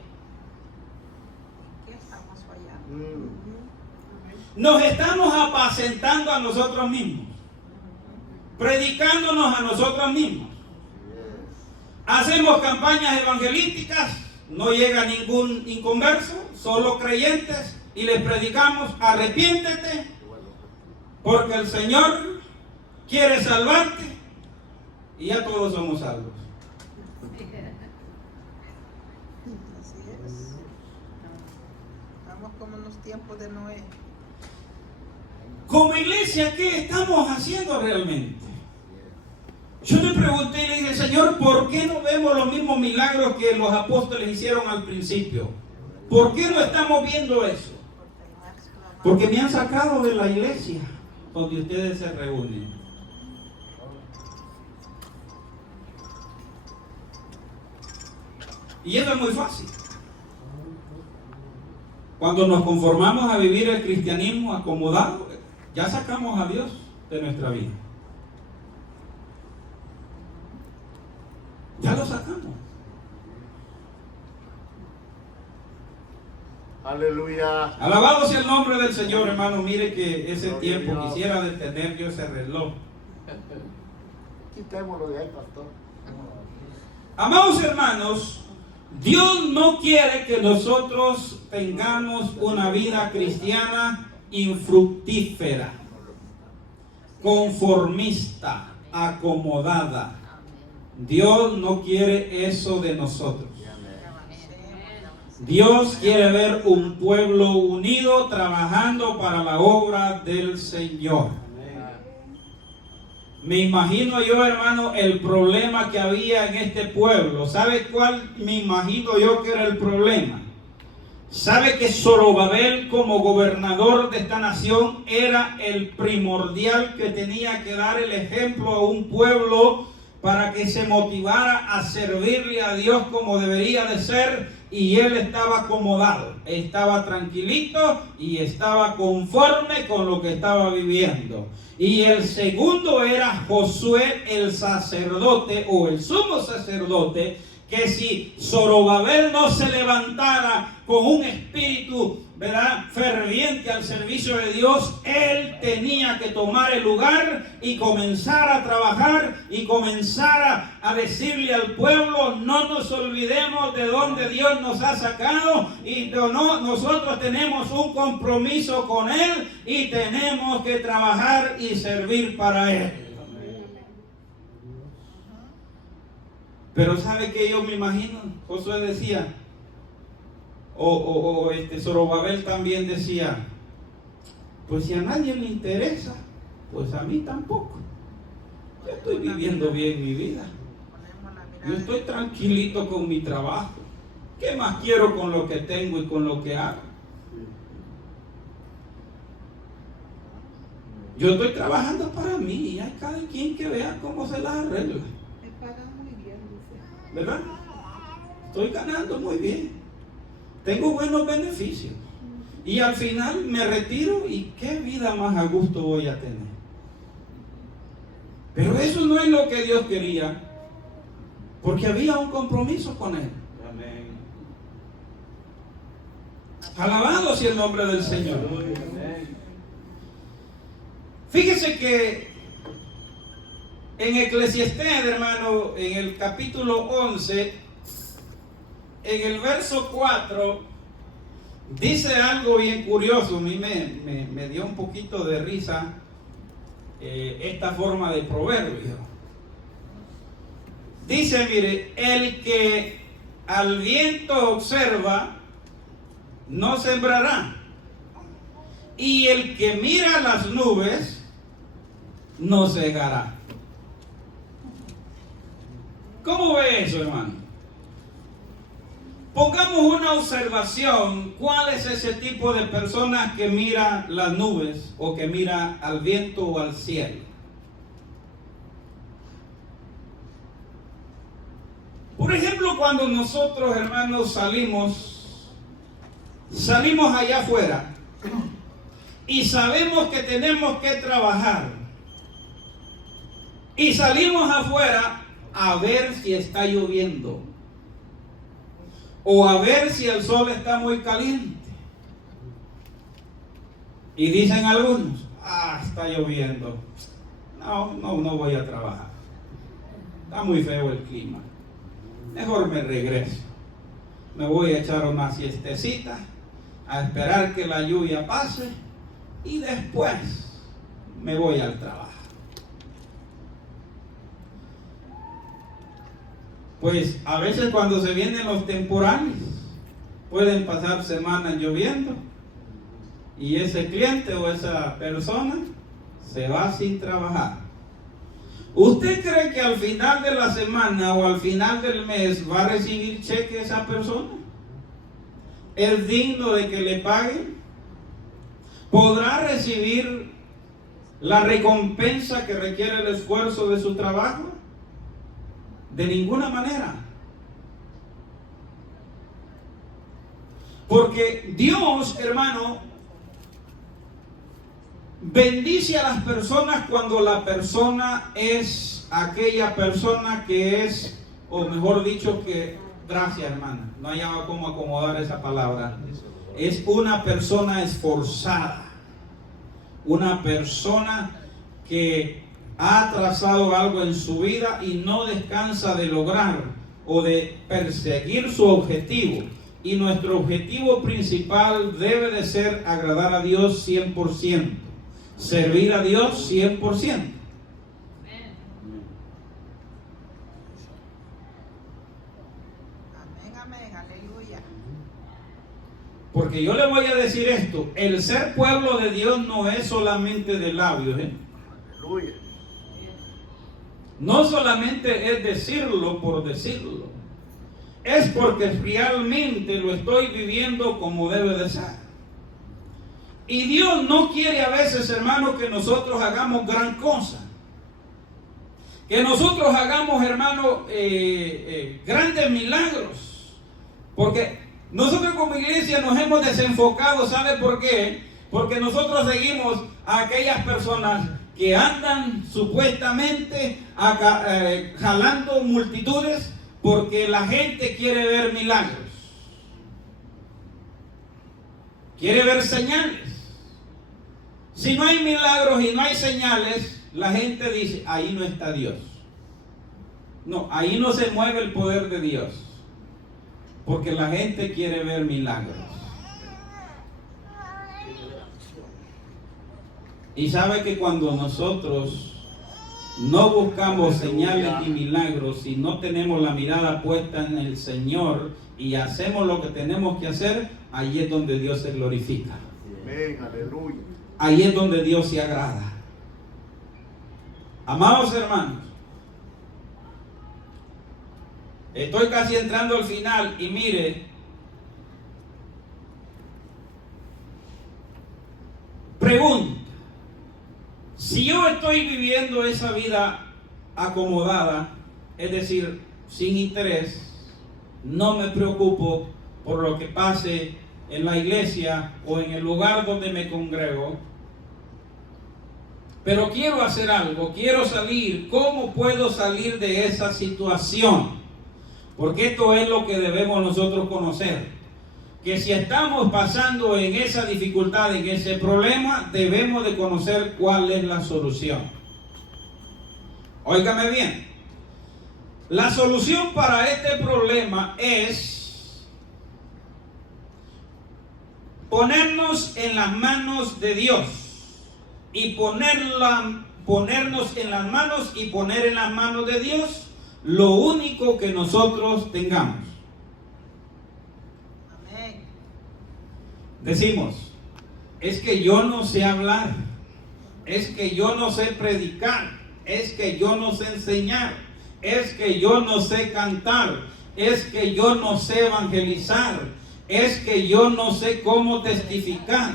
¿Qué estamos fallando? Nos estamos apacentando a nosotros mismos, predicándonos a nosotros mismos. Hacemos campañas evangelísticas, no llega ningún inconverso, solo creyentes, y les predicamos, arrepiéntete, porque el Señor quiere salvarte, y ya todos somos salvos. Así es. Estamos como en los tiempos de Noé. Como iglesia, ¿qué estamos haciendo realmente? Yo le pregunté y le dije, Señor, ¿por qué no vemos los mismos milagros que los apóstoles hicieron al principio? ¿Por qué no estamos viendo eso? Porque me han sacado de la iglesia donde ustedes se reúnen. Y eso es muy fácil. Cuando nos conformamos a vivir el cristianismo acomodado, ya sacamos a Dios de nuestra vida. Ya lo sacamos. Aleluya. Alabado sea el nombre del Señor, hermano. Mire que ese Gloria tiempo a Dios. quisiera detener yo ese reloj. Quitémoslo de ahí, pastor. Amados hermanos, Dios no quiere que nosotros tengamos una vida cristiana infructífera, conformista, acomodada. Dios no quiere eso de nosotros. Dios quiere ver un pueblo unido trabajando para la obra del Señor. Me imagino yo, hermano, el problema que había en este pueblo. ¿Sabe cuál me imagino yo que era el problema? ¿Sabe que Zorobabel como gobernador de esta nación era el primordial que tenía que dar el ejemplo a un pueblo para que se motivara a servirle a Dios como debería de ser? Y él estaba acomodado, estaba tranquilito y estaba conforme con lo que estaba viviendo. Y el segundo era Josué el sacerdote o el sumo sacerdote, que si Zorobabel no se levantara con un espíritu, ¿verdad?, ferviente al servicio de Dios, él tenía que tomar el lugar y comenzar a trabajar y comenzar a decirle al pueblo: no nos olvidemos de donde Dios nos ha sacado y nosotros tenemos un compromiso con Él y tenemos que trabajar y servir para Él. Pero ¿sabe qué yo me imagino? Josué decía, Zorobabel también decía, pues si a nadie le interesa, pues a mí tampoco. Yo estoy viviendo bien mi vida. Yo estoy tranquilito con mi trabajo. ¿Qué más quiero con lo que tengo y con lo que hago? Yo estoy trabajando para mí y hay cada quien que vea cómo se las arregla. Me pagan muy bien, dice. ¿Verdad? Estoy ganando muy bien. Tengo buenos beneficios. Y al final me retiro y qué vida más a gusto voy a tener. Pero eso no es lo que Dios quería, porque había un compromiso con Él. Amén. Alabado sea el nombre del Señor. Fíjese que en Eclesiastés, hermano, en el capítulo 11, en el verso 4, dice algo bien curioso. A mí me dio un poquito de risa esta forma de proverbio. Dice, mire, el que al viento observa, no sembrará. Y el que mira las nubes, no cegará. ¿Cómo ve eso, hermano? Pongamos una observación. ¿Cuál es ese tipo de personas que mira las nubes o que mira al viento o al cielo? Por ejemplo, cuando nosotros, hermanos, salimos allá afuera y sabemos que tenemos que trabajar y salimos afuera a ver si está lloviendo o a ver si el sol está muy caliente. Y dicen algunos, está lloviendo, no voy a trabajar, está muy feo el clima, mejor me regreso, me voy a echar una siestecita a esperar que la lluvia pase y después me voy al trabajo. Pues a veces cuando se vienen los temporales, pueden pasar semanas lloviendo y ese cliente o esa persona se va sin trabajar. ¿Usted cree que al final de la semana o al final del mes va a recibir cheque esa persona? ¿Es digno de que le paguen? ¿Podrá recibir la recompensa que requiere el esfuerzo de su trabajo? De ninguna manera. Porque Dios, hermano, bendice a las personas cuando la persona es aquella persona que es, o mejor dicho, que, gracias hermana, no hallaba cómo acomodar esa palabra, es una persona esforzada, una persona que ha trazado algo en su vida y no descansa de lograr o de perseguir su objetivo. Y nuestro objetivo principal debe de ser agradar a Dios 100%, servir a Dios 100%. Amén, amén, aleluya. Porque yo le voy a decir esto, el ser pueblo de Dios no es solamente de labios, Aleluya. No solamente es decirlo por decirlo, es porque realmente lo estoy viviendo como debe de ser. Y Dios no quiere a veces, hermano, que nosotros hagamos gran cosa, que nosotros hagamos, hermano, grandes milagros, porque nosotros como iglesia nos hemos desenfocado. ¿Sabe por qué? Porque nosotros seguimos a aquellas personas que andan supuestamente jalando multitudes porque la gente quiere ver milagros, quiere ver señales. Si no hay milagros y no hay señales, la gente dice, ahí no está Dios. No, ahí no se mueve el poder de Dios, porque la gente quiere ver milagros. Y sabe que cuando nosotros no buscamos señales y milagros, y no tenemos la mirada puesta en el Señor y hacemos lo que tenemos que hacer, ahí es donde Dios se glorifica. Amén, aleluya. Ahí es donde Dios se agrada. Amados hermanos, estoy casi entrando al final y mire, pregunta. Si yo estoy viviendo esa vida acomodada, es decir, sin interés, no me preocupo por lo que pase en la iglesia o en el lugar donde me congrego, pero quiero hacer algo, quiero salir. ¿Cómo puedo salir de esa situación? Porque esto es lo que debemos nosotros conocer. Que si estamos pasando en esa dificultad, en ese problema, debemos de conocer cuál es la solución. Óigame bien. La solución para este problema es ponernos en las manos de Dios y ponernos en las manos y poner en las manos de Dios lo único que nosotros tengamos. Decimos, es que yo no sé hablar, es que yo no sé predicar, es que yo no sé enseñar, es que yo no sé cantar, es que yo no sé evangelizar, es que yo no sé cómo testificar,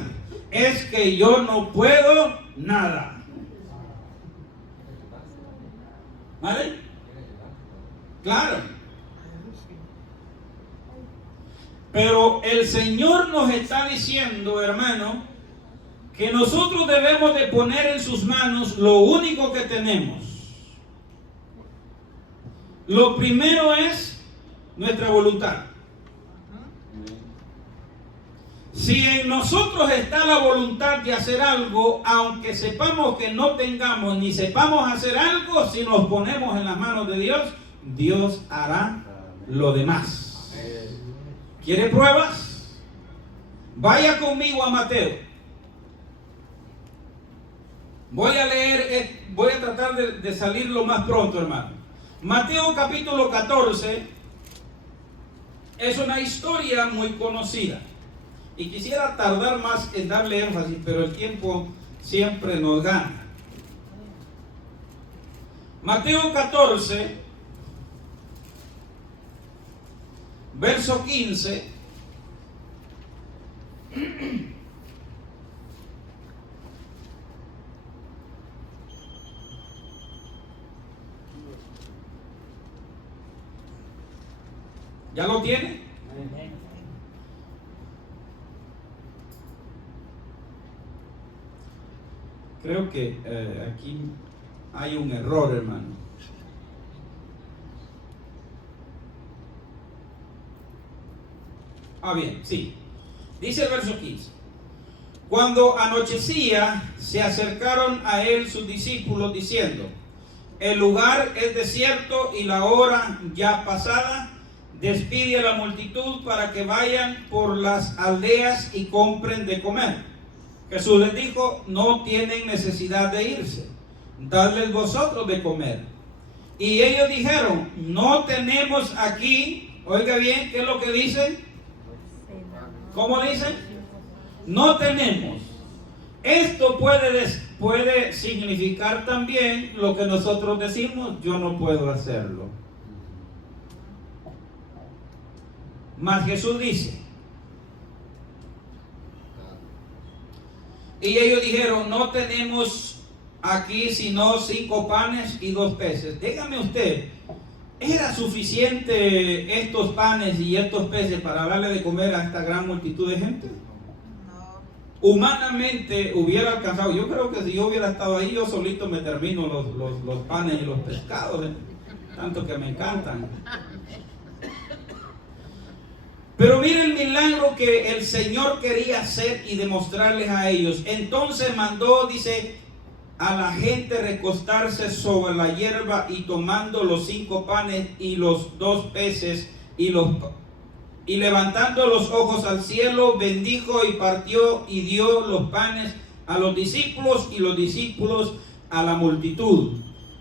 es que yo no puedo nada. ¿Vale? Claro. Pero el Señor nos está diciendo, hermano, que nosotros debemos de poner en sus manos lo único que tenemos. Lo primero es nuestra voluntad. Si en nosotros está la voluntad de hacer algo, aunque sepamos que no tengamos ni sepamos hacer algo, si nos ponemos en las manos de Dios, Dios hará lo demás. ¿Quiere pruebas? Vaya conmigo a Mateo. Voy a leer, voy a tratar de salir lo más pronto, hermano. Mateo capítulo 14, Es una historia muy conocida. Y quisiera tardar más en darle énfasis, pero el tiempo siempre nos gana. Mateo 14, verso 15. ¿Ya lo tiene? Creo que aquí hay un error, hermano. Bien, sí. Dice el verso 15. Cuando anochecía, se acercaron a él sus discípulos diciendo: el lugar es desierto y la hora ya pasada. Despide a la multitud para que vayan por las aldeas y compren de comer. Jesús les dijo: no tienen necesidad de irse, dadles vosotros de comer. Y ellos dijeron: no tenemos aquí. Oiga bien, ¿qué es lo que dicen? ¿Cómo dicen? No tenemos. Esto puede significar también lo que nosotros decimos: yo no puedo hacerlo. Mas Jesús dice, y ellos dijeron: no tenemos aquí sino 5 panes y 2 peces. Dígame usted, ¿era suficiente estos panes y estos peces para darle de comer a esta gran multitud de gente? No. Humanamente hubiera alcanzado. Yo creo que si yo hubiera estado ahí, yo solito me termino los panes y los pescados, tanto que me encantan. Pero mire el milagro que el Señor quería hacer y demostrarles a ellos. Entonces mandó, dice, a la gente recostarse sobre la hierba, y tomando los 5 panes y los 2 peces y levantando los ojos al cielo, bendijo y partió y dio los panes a los discípulos y los discípulos a la multitud.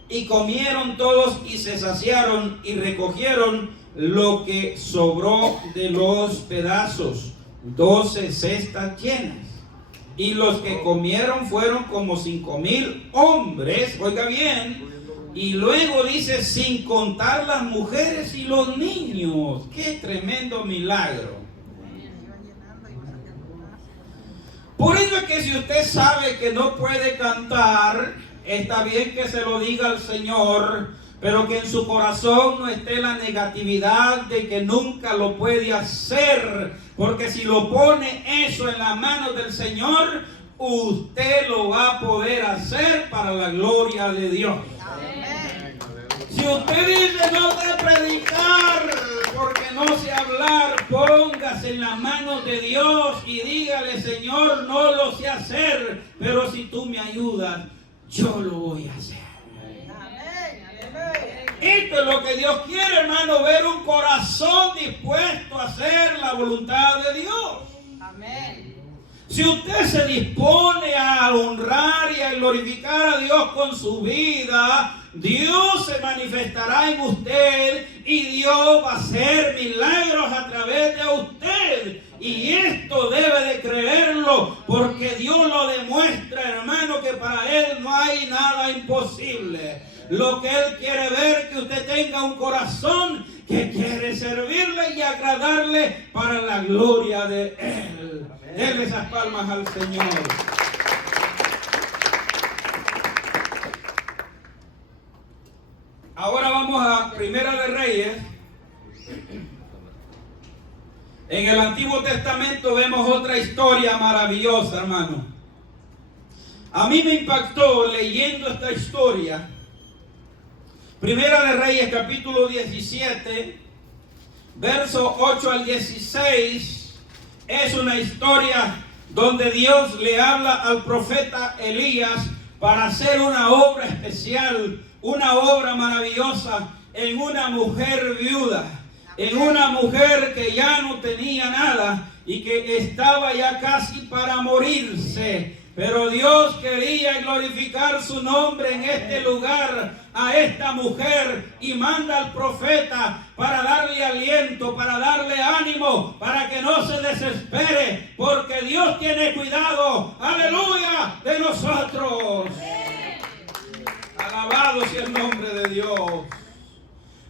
Y comieron todos y se saciaron, y recogieron lo que sobró de los pedazos, 12 cestas llenas. Y los que comieron fueron como 5,000 hombres, oiga bien, y luego dice, sin contar las mujeres y los niños. ¡Qué tremendo milagro! Por eso es que si usted sabe que no puede cantar, está bien que se lo diga al Señor, pero que en su corazón no esté la negatividad de que nunca lo puede hacer, porque si lo pone eso en las manos del Señor, usted lo va a poder hacer para la gloria de Dios. Amén. Si usted dice: no sé predicar porque no sé hablar, póngase en las manos de Dios y dígale: Señor, no lo sé hacer, pero si tú me ayudas, yo lo voy a hacer. Esto es lo que Dios quiere, hermano, ver un corazón dispuesto a hacer la voluntad de Dios. Amén. Si usted se dispone a honrar y a glorificar a Dios con su vida, Dios se manifestará en usted y Dios va a hacer milagros a través de usted. Y esto debe de creerlo, porque Dios lo demuestra, hermano, que para Él no hay nada imposible. Lo que Él quiere ver, que usted tenga un corazón que quiere servirle y agradarle para la gloria de Él. Denle esas palmas al Señor. Ahora vamos a Primera de Reyes. En el Antiguo Testamento vemos otra historia maravillosa, hermano. A mí me impactó leyendo esta historia. Primera de Reyes, capítulo 17, verso 8 al 16, es una historia donde Dios le habla al profeta Elías para hacer una obra especial, una obra maravillosa en una mujer viuda, en una mujer que ya no tenía nada y que estaba ya casi para morirse. Pero Dios quería glorificar su nombre en este lugar, a esta mujer, y manda al profeta para darle aliento, para darle ánimo, para que no se desespere, porque Dios tiene cuidado, aleluya, de nosotros. Alabado sea el nombre de Dios.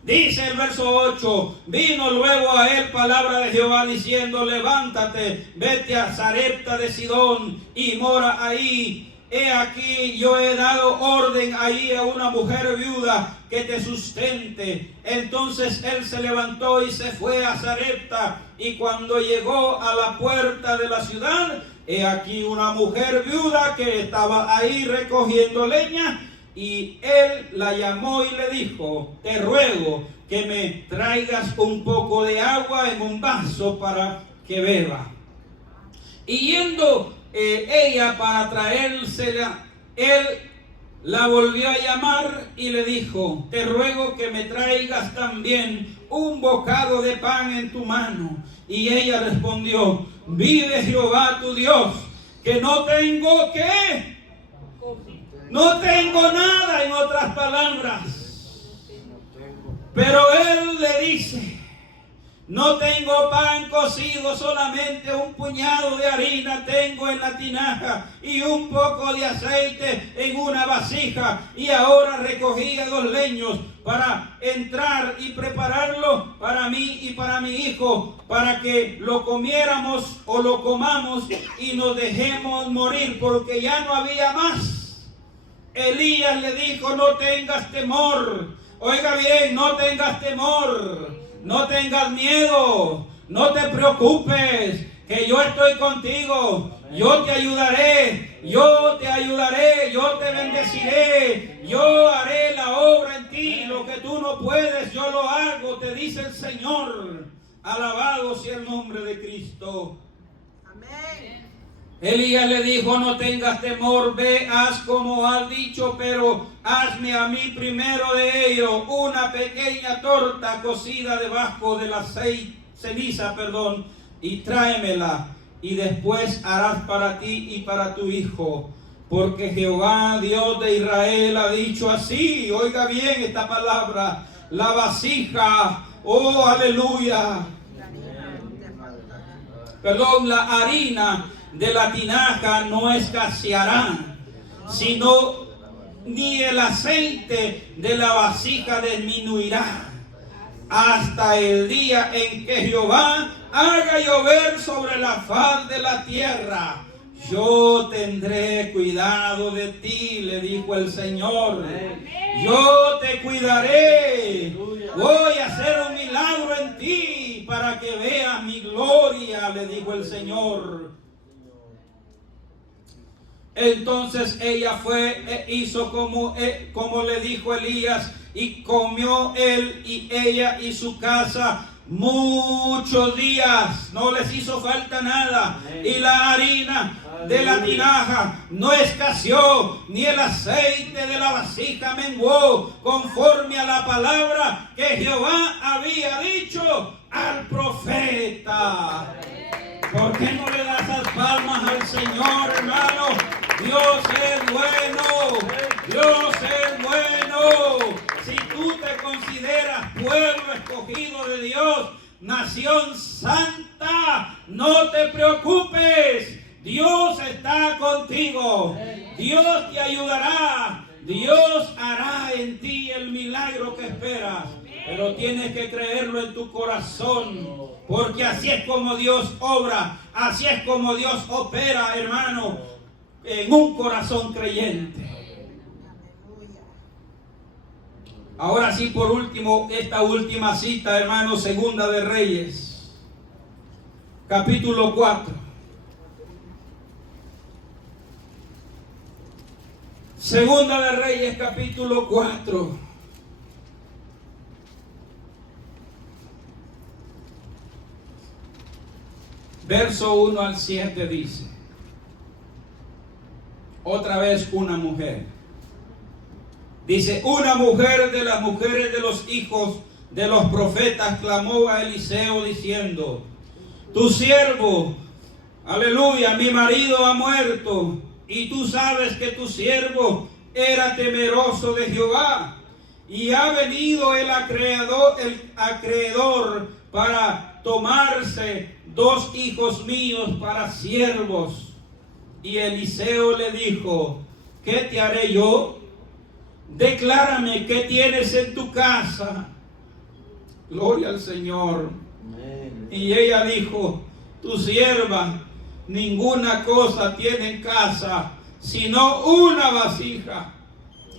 Dice el verso 8, vino luego a él palabra de Jehová diciendo, levántate, vete a Sarepta de Sidón y mora ahí. He aquí yo he dado orden ahí a una mujer viuda que te sustente. Entonces él se levantó y se fue a Sarepta, y cuando llegó a la puerta de la ciudad, he aquí una mujer viuda que estaba ahí recogiendo leña. Y él la llamó y le dijo, te ruego que me traigas un poco de agua en un vaso para que beba. Y yendo ella para traérsela, él la volvió a llamar y le dijo, te ruego que me traigas también un bocado de pan en tu mano. Y ella respondió, vive Jehová tu Dios, que no tengo ¿qué? No tengo nada, en otras palabras. Pero él le dice, no tengo pan cocido, solamente un puñado de harina tengo en la tinaja y un poco de aceite en una vasija. Y ahora recogía 2 leños para entrar y prepararlo para mí y para mi hijo, para que lo comiéramos o lo comamos y nos dejemos morir, porque ya no había más. Elías le dijo, no tengas temor. Oiga bien, no tengas temor, no tengas miedo, no te preocupes, que yo estoy contigo. Yo te ayudaré, yo te bendeciré, yo haré la obra en ti. Lo que tú no puedes, yo lo hago, te dice el Señor. Alabado sea el nombre de Cristo. Amén. Elías le dijo, no tengas temor, ve, haz como has dicho, pero hazme a mí primero de ello una pequeña torta cocida debajo de la ceniza, y tráemela, y después harás para ti y para tu hijo, porque Jehová, Dios de Israel, ha dicho así. Oiga bien esta palabra, la vasija, oh aleluya, la harina de la tinaja no escaseará, sino ni el aceite de la vasija disminuirá, hasta el día en que Jehová haga llover sobre la faz de la tierra. Yo tendré cuidado de ti, le dijo el Señor. Yo te cuidaré. Voy a hacer un milagro en ti para que veas mi gloria, le dijo el Señor. Entonces ella fue e hizo como le dijo Elías, y comió él y ella y su casa muchos días, no les hizo falta nada. Y la harina de la tinaja no escaseó, ni el aceite de la vasija menguó, conforme a la palabra que Jehová había dicho al profeta. ¿Por qué no le das las palmas al Señor, hermano? Dios es bueno, Dios es bueno. Si tú te consideras pueblo escogido de Dios, nación santa, no te preocupes. Dios está contigo. Dios te ayudará. Dios hará en ti el milagro que esperas. Pero tienes que creerlo en tu corazón, porque así es como Dios obra, así es como Dios opera, hermano, en un corazón creyente. Ahora sí, por último, esta última cita, hermano, Segunda de Reyes, capítulo 4. Segunda de Reyes, capítulo 4. Verso 1 al 7 dice, otra vez una mujer. Dice, una mujer de las mujeres de los hijos de los profetas clamó a Eliseo diciendo, tu siervo, aleluya, mi marido ha muerto y tú sabes que tu siervo era temeroso de Jehová, y ha venido el acreedor para tomarse 2 hijos míos para siervos. Y Eliseo le dijo: ¿qué te haré yo? Declárame qué tienes en tu casa. Gloria al Señor. Y ella dijo: tu sierva ninguna cosa tiene en casa, sino una vasija.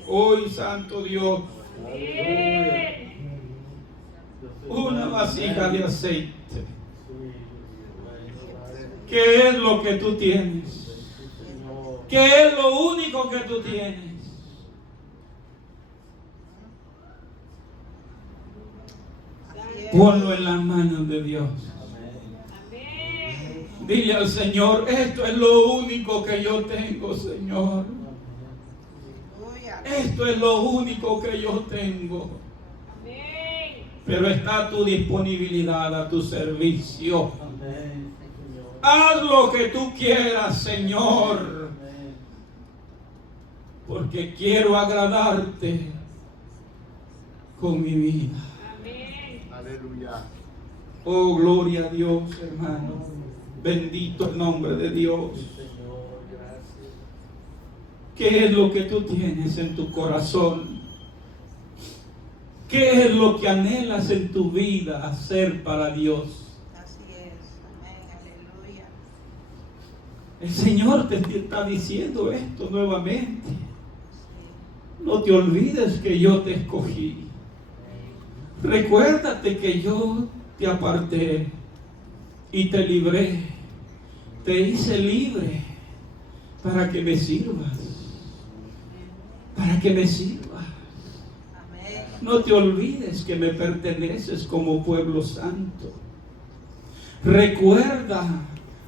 Hoy, santo Dios, una vasija de aceite. ¿Qué es lo que tú tienes? ¿Qué es lo único que tú tienes? Ponlo en las manos de Dios. Dile al Señor: esto es lo único que yo tengo, Señor. Esto es lo único que yo tengo. Pero está a tu disponibilidad, a tu servicio. Haz lo que tú quieras, Señor, porque quiero agradarte con mi vida. Aleluya. Oh, gloria a Dios, hermano. Bendito el nombre de Dios. ¿Qué es lo que tú tienes en tu corazón? ¿Qué es lo que anhelas en tu vida hacer para Dios? Así es. Amén. Aleluya. El Señor te está diciendo esto nuevamente. No te olvides que yo te escogí. Recuérdate que yo te aparté y te libré. Te hice libre para que me sirvas. Para que me sirvas. Amén. No te olvides que me perteneces como pueblo santo. Recuerda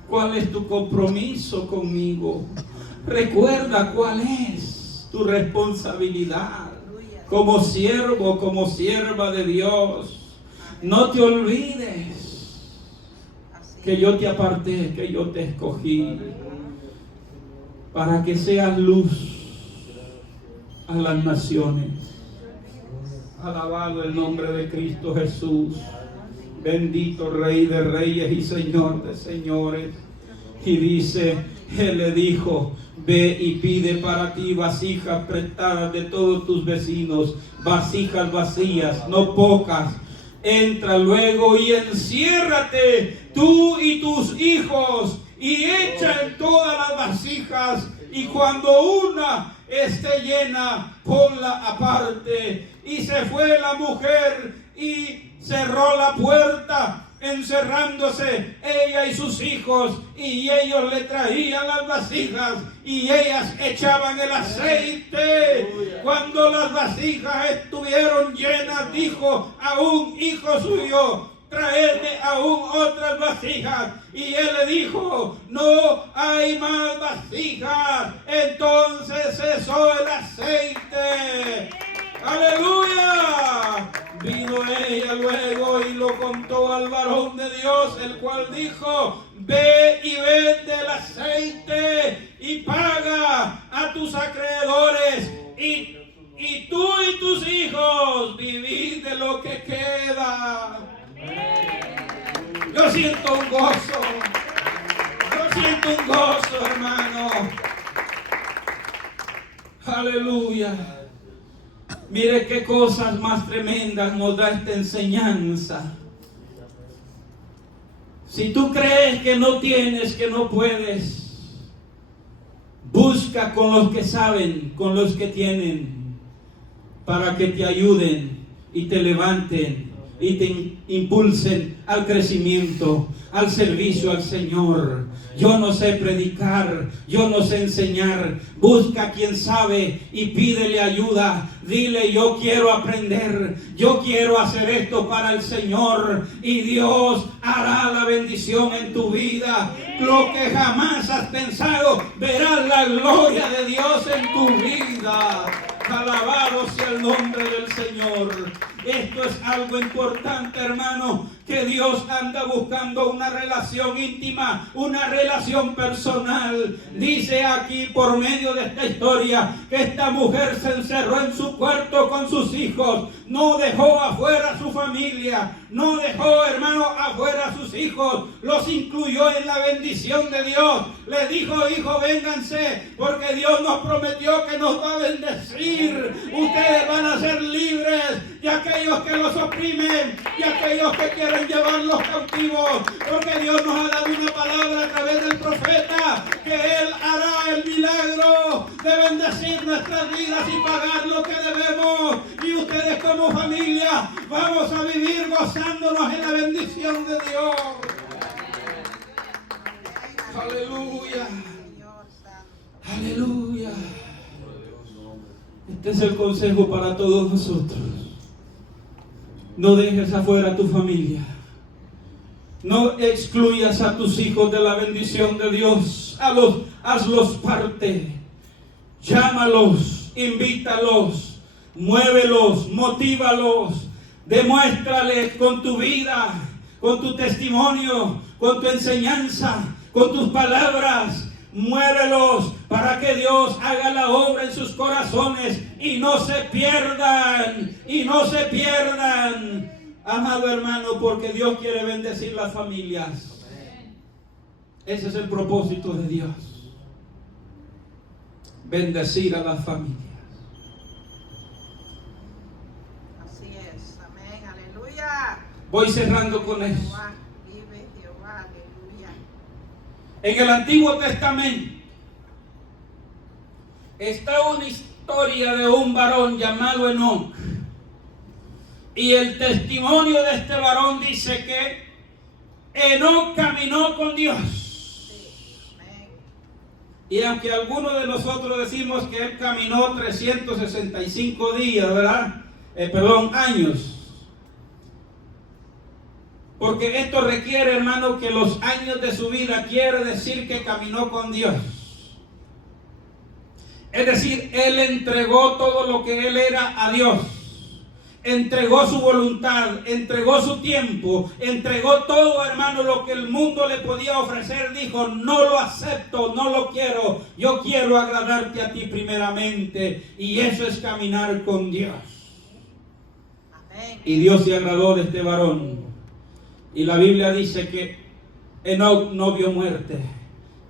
cuál es tu compromiso conmigo. Recuerda cuál es tu responsabilidad como siervo, como sierva de Dios. No te olvides que yo te aparté, que yo te escogí para que seas luz a las naciones. Alabado el nombre de Cristo Jesús. Bendito Rey de Reyes y Señor de Señores. Y dice, Él le dijo: ve y pide para ti vasijas prestadas de todos tus vecinos, vasijas vacías, no pocas. Entra luego y enciérrate tú y tus hijos y echa en todas las vasijas, y cuando una esté llena, ponla aparte. Y se fue la mujer y cerró la puerta, encerrándose ella y sus hijos, y ellos le traían las vasijas y ellas echaban el aceite. Cuando las vasijas estuvieron llenas, dijo a un hijo suyo: traedme aún otras vasijas. Y él le dijo: no hay más vasijas. Entonces cesó el aceite. ¡Aleluya! Vino ella luego y lo contó al varón de Dios, el cual dijo: ve y vende el aceite y paga a tus acreedores, y tú y tus hijos vivid de lo que queda. Yo siento un gozo. Yo siento un gozo, hermano. Aleluya. Mire qué cosas más tremendas nos da esta enseñanza. Si tú crees que no tienes, que no puedes, busca con los que saben, con los que tienen, para que te ayuden y te levanten y te impulsen al crecimiento, al servicio al Señor. Yo no sé predicar, yo no sé enseñar. Busca a quien sabe y pídele ayuda. Dile: yo quiero aprender, yo quiero hacer esto para el Señor, y Dios hará la bendición en tu vida. Lo que jamás has pensado, verás la gloria de Dios en tu vida. Alabado sea el nombre del Señor. Esto es algo importante, hermano, que Dios anda buscando una relación íntima, una relación personal. Dice aquí por medio de esta historia que esta mujer se encerró en su cuarto con sus hijos, no dejó afuera a su familia, no dejó, hermano, afuera a sus hijos, los incluyó en la bendición de Dios. Le dijo: hijo, vénganse, porque Dios nos prometió que nos va a bendecir. Ustedes van a ser libres de aquellos que los oprimen, de aquellos que quieren llevarlos cautivos, porque Dios nos ha dado una palabra a través del profeta, que Él hará el milagro de bendecir nuestras vidas y pagar lo que debemos. Y ustedes como familia vamos a vivir gozándonos en la bendición de Dios. Aleluya. Aleluya. Este es el consejo para todos nosotros. No dejes afuera a tu familia. No excluyas a tus hijos de la bendición de Dios. Hazlos parte. Llámalos, invítalos, muévelos, motívalos. Demuéstrales con tu vida, con tu testimonio, con tu enseñanza, con tus palabras. Muévelos para que Dios haga la obra en sus corazones y no se pierdan, amado hermano, porque Dios quiere bendecir las familias. Ese es el propósito de Dios, bendecir a las familias. Así es, amén, aleluya. Voy cerrando con eso. Jehová, vive Jehová, aleluya. En el Antiguo Testamento está una historia de un varón llamado Enoc. Y el testimonio de este varón dice que Enoc caminó con Dios. Y aunque algunos de nosotros decimos que él caminó 365 días, ¿verdad? Años. Porque esto requiere, hermano, que los años de su vida quiere decir que caminó con Dios. Es decir, él entregó todo lo que él era a Dios. Entregó su voluntad, entregó su tiempo, entregó todo, hermano, lo que el mundo le podía ofrecer. Dijo: no lo acepto, no lo quiero, yo quiero agradarte a ti primeramente. Y eso es caminar con Dios. Amén. Y Dios se agradó de este varón. Y la Biblia dice que Enoc no vio muerte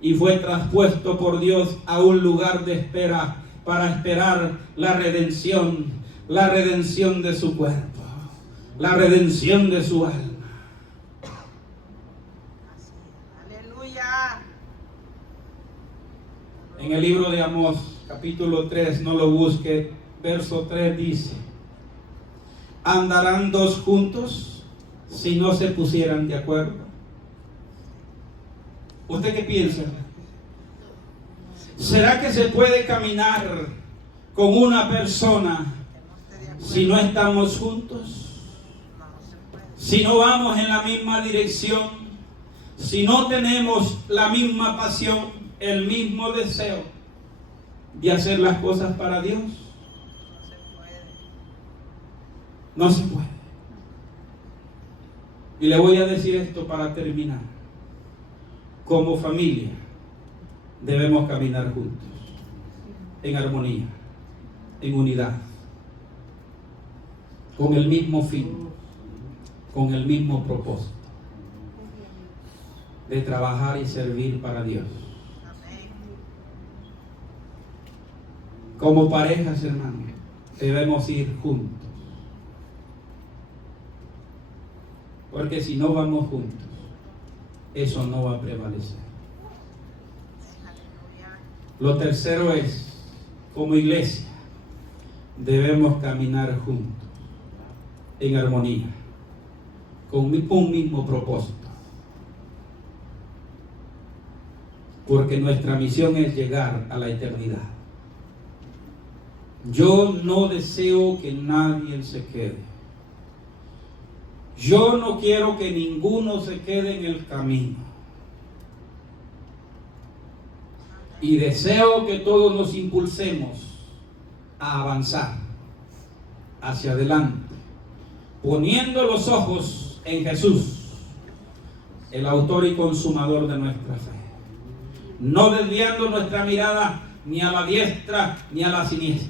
y fue traspuesto por Dios a un lugar de espera para esperar la redención de su cuerpo, la redención de su alma. Aleluya. En el libro de Amós, capítulo 3, no lo busque, verso 3 dice: ¿andarán dos juntos si no se pusieran de acuerdo? ¿Usted qué piensa? ¿Será que se puede caminar con una persona si no estamos juntos? Si no vamos en la misma dirección, si no tenemos la misma pasión, el mismo deseo de hacer las cosas para Dios. No se puede. Y le voy a decir esto para terminar. Como familia debemos caminar juntos, en armonía, en unidad, con el mismo fin, con el mismo propósito de trabajar y servir para Dios. Como parejas, hermanos, debemos ir juntos. Porque si no vamos juntos, eso no va a prevalecer. Lo tercero es, como iglesia, debemos caminar juntos, en armonía, con un mismo propósito. Porque nuestra misión es llegar a la eternidad. Yo no deseo que nadie se quede. Yo no quiero que ninguno se quede en el camino. Y deseo que todos nos impulsemos a avanzar hacia adelante, poniendo los ojos en Jesús, el autor y consumador de nuestra fe, no desviando nuestra mirada ni a la diestra ni a la siniestra,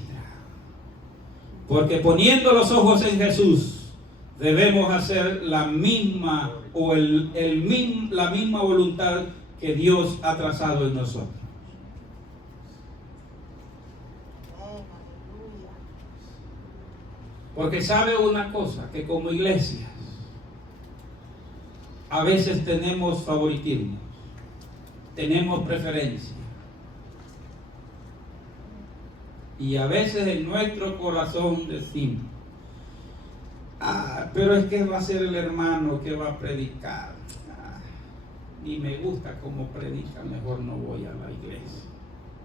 porque poniendo los ojos en Jesús debemos hacer la misma la misma voluntad que Dios ha trazado en nosotros. Porque sabe una cosa, que como iglesias a veces tenemos favoritismo, tenemos preferencia, y a veces en nuestro corazón decimos: pero es que va a ser el hermano que va a predicar, ni me gusta cómo predica, mejor no voy a la iglesia,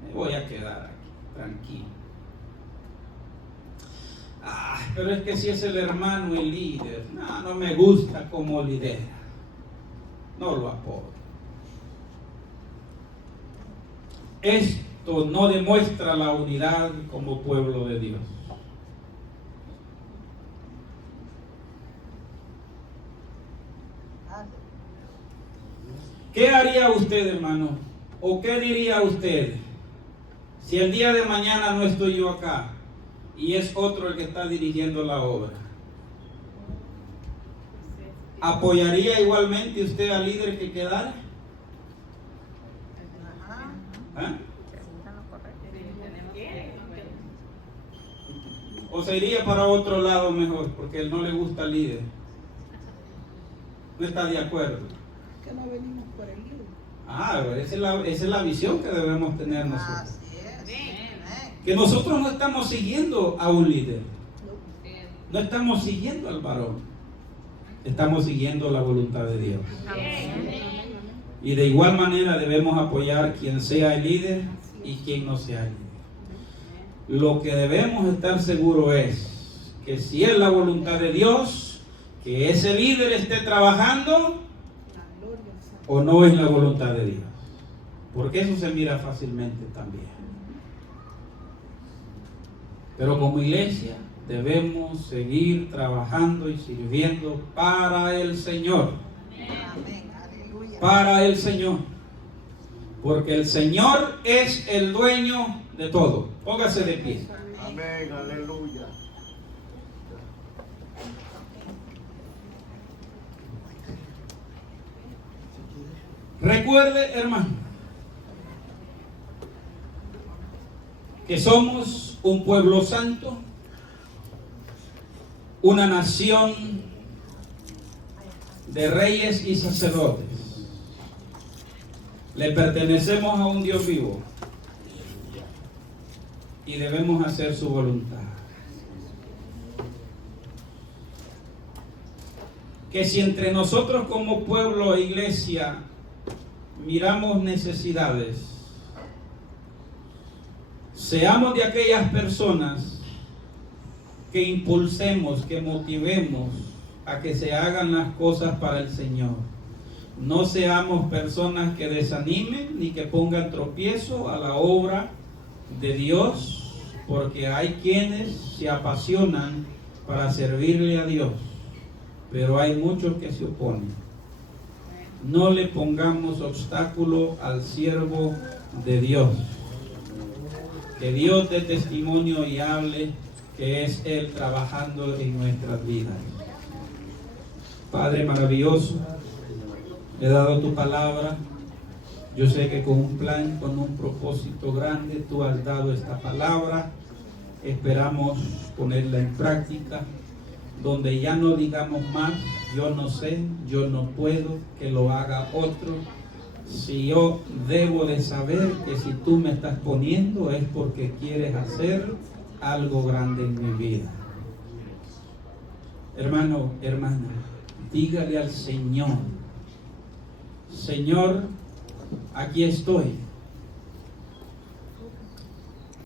me voy a quedar aquí tranquilo. Pero es que si es el hermano el líder, no me gusta cómo lidera, no lo apoyo. Esto no demuestra la unidad como pueblo de Dios. ¿Qué haría usted, hermano? ¿O qué diría usted si el día de mañana no estoy yo acá y es otro el que está dirigiendo la obra? ¿Apoyaría igualmente usted al líder que quedara? ¿Ah? ¿O se iría para otro lado mejor porque él no le gusta al líder? ¿No está de acuerdo? Que no venimos por el libro. Esa es la visión que debemos tener nosotros. Así es. Que nosotros no estamos siguiendo a un líder, no estamos siguiendo al varón, estamos siguiendo la voluntad de Dios. Y de igual manera debemos apoyar quien sea el líder y quien no sea el líder. Lo que debemos estar seguros es que si es la voluntad de Dios que ese líder esté trabajando, o no es la voluntad de Dios, porque eso se mira fácilmente también. Pero como iglesia debemos seguir trabajando y sirviendo para el Señor. Amén. Aleluya. Para el Señor, porque el Señor es el dueño de todo. Póngase de pie. Amén, aleluya. Recuerde, hermano, que somos un pueblo santo, una nación de reyes y sacerdotes. Le pertenecemos a un Dios vivo y debemos hacer su voluntad. Que si entre nosotros como pueblo e iglesia miramos necesidades, seamos de aquellas personas que impulsemos, que motivemos a que se hagan las cosas para el Señor. No seamos personas que desanimen ni que pongan tropiezo a la obra de Dios, porque hay quienes se apasionan para servirle a Dios, pero hay muchos que se oponen. No le pongamos obstáculo al siervo de Dios. Que Dios dé testimonio y hable que es Él trabajando en nuestras vidas. Padre maravilloso, he dado tu palabra. Yo sé que con un plan, con un propósito grande, tú has dado esta palabra. Esperamos ponerla en práctica, donde ya no digamos más: yo no sé, yo no puedo, que lo haga otro. Si yo debo de saber que si tú me estás poniendo es porque quieres hacer algo grande en mi vida. Hermano, hermana, dígale al Señor: Señor, aquí estoy.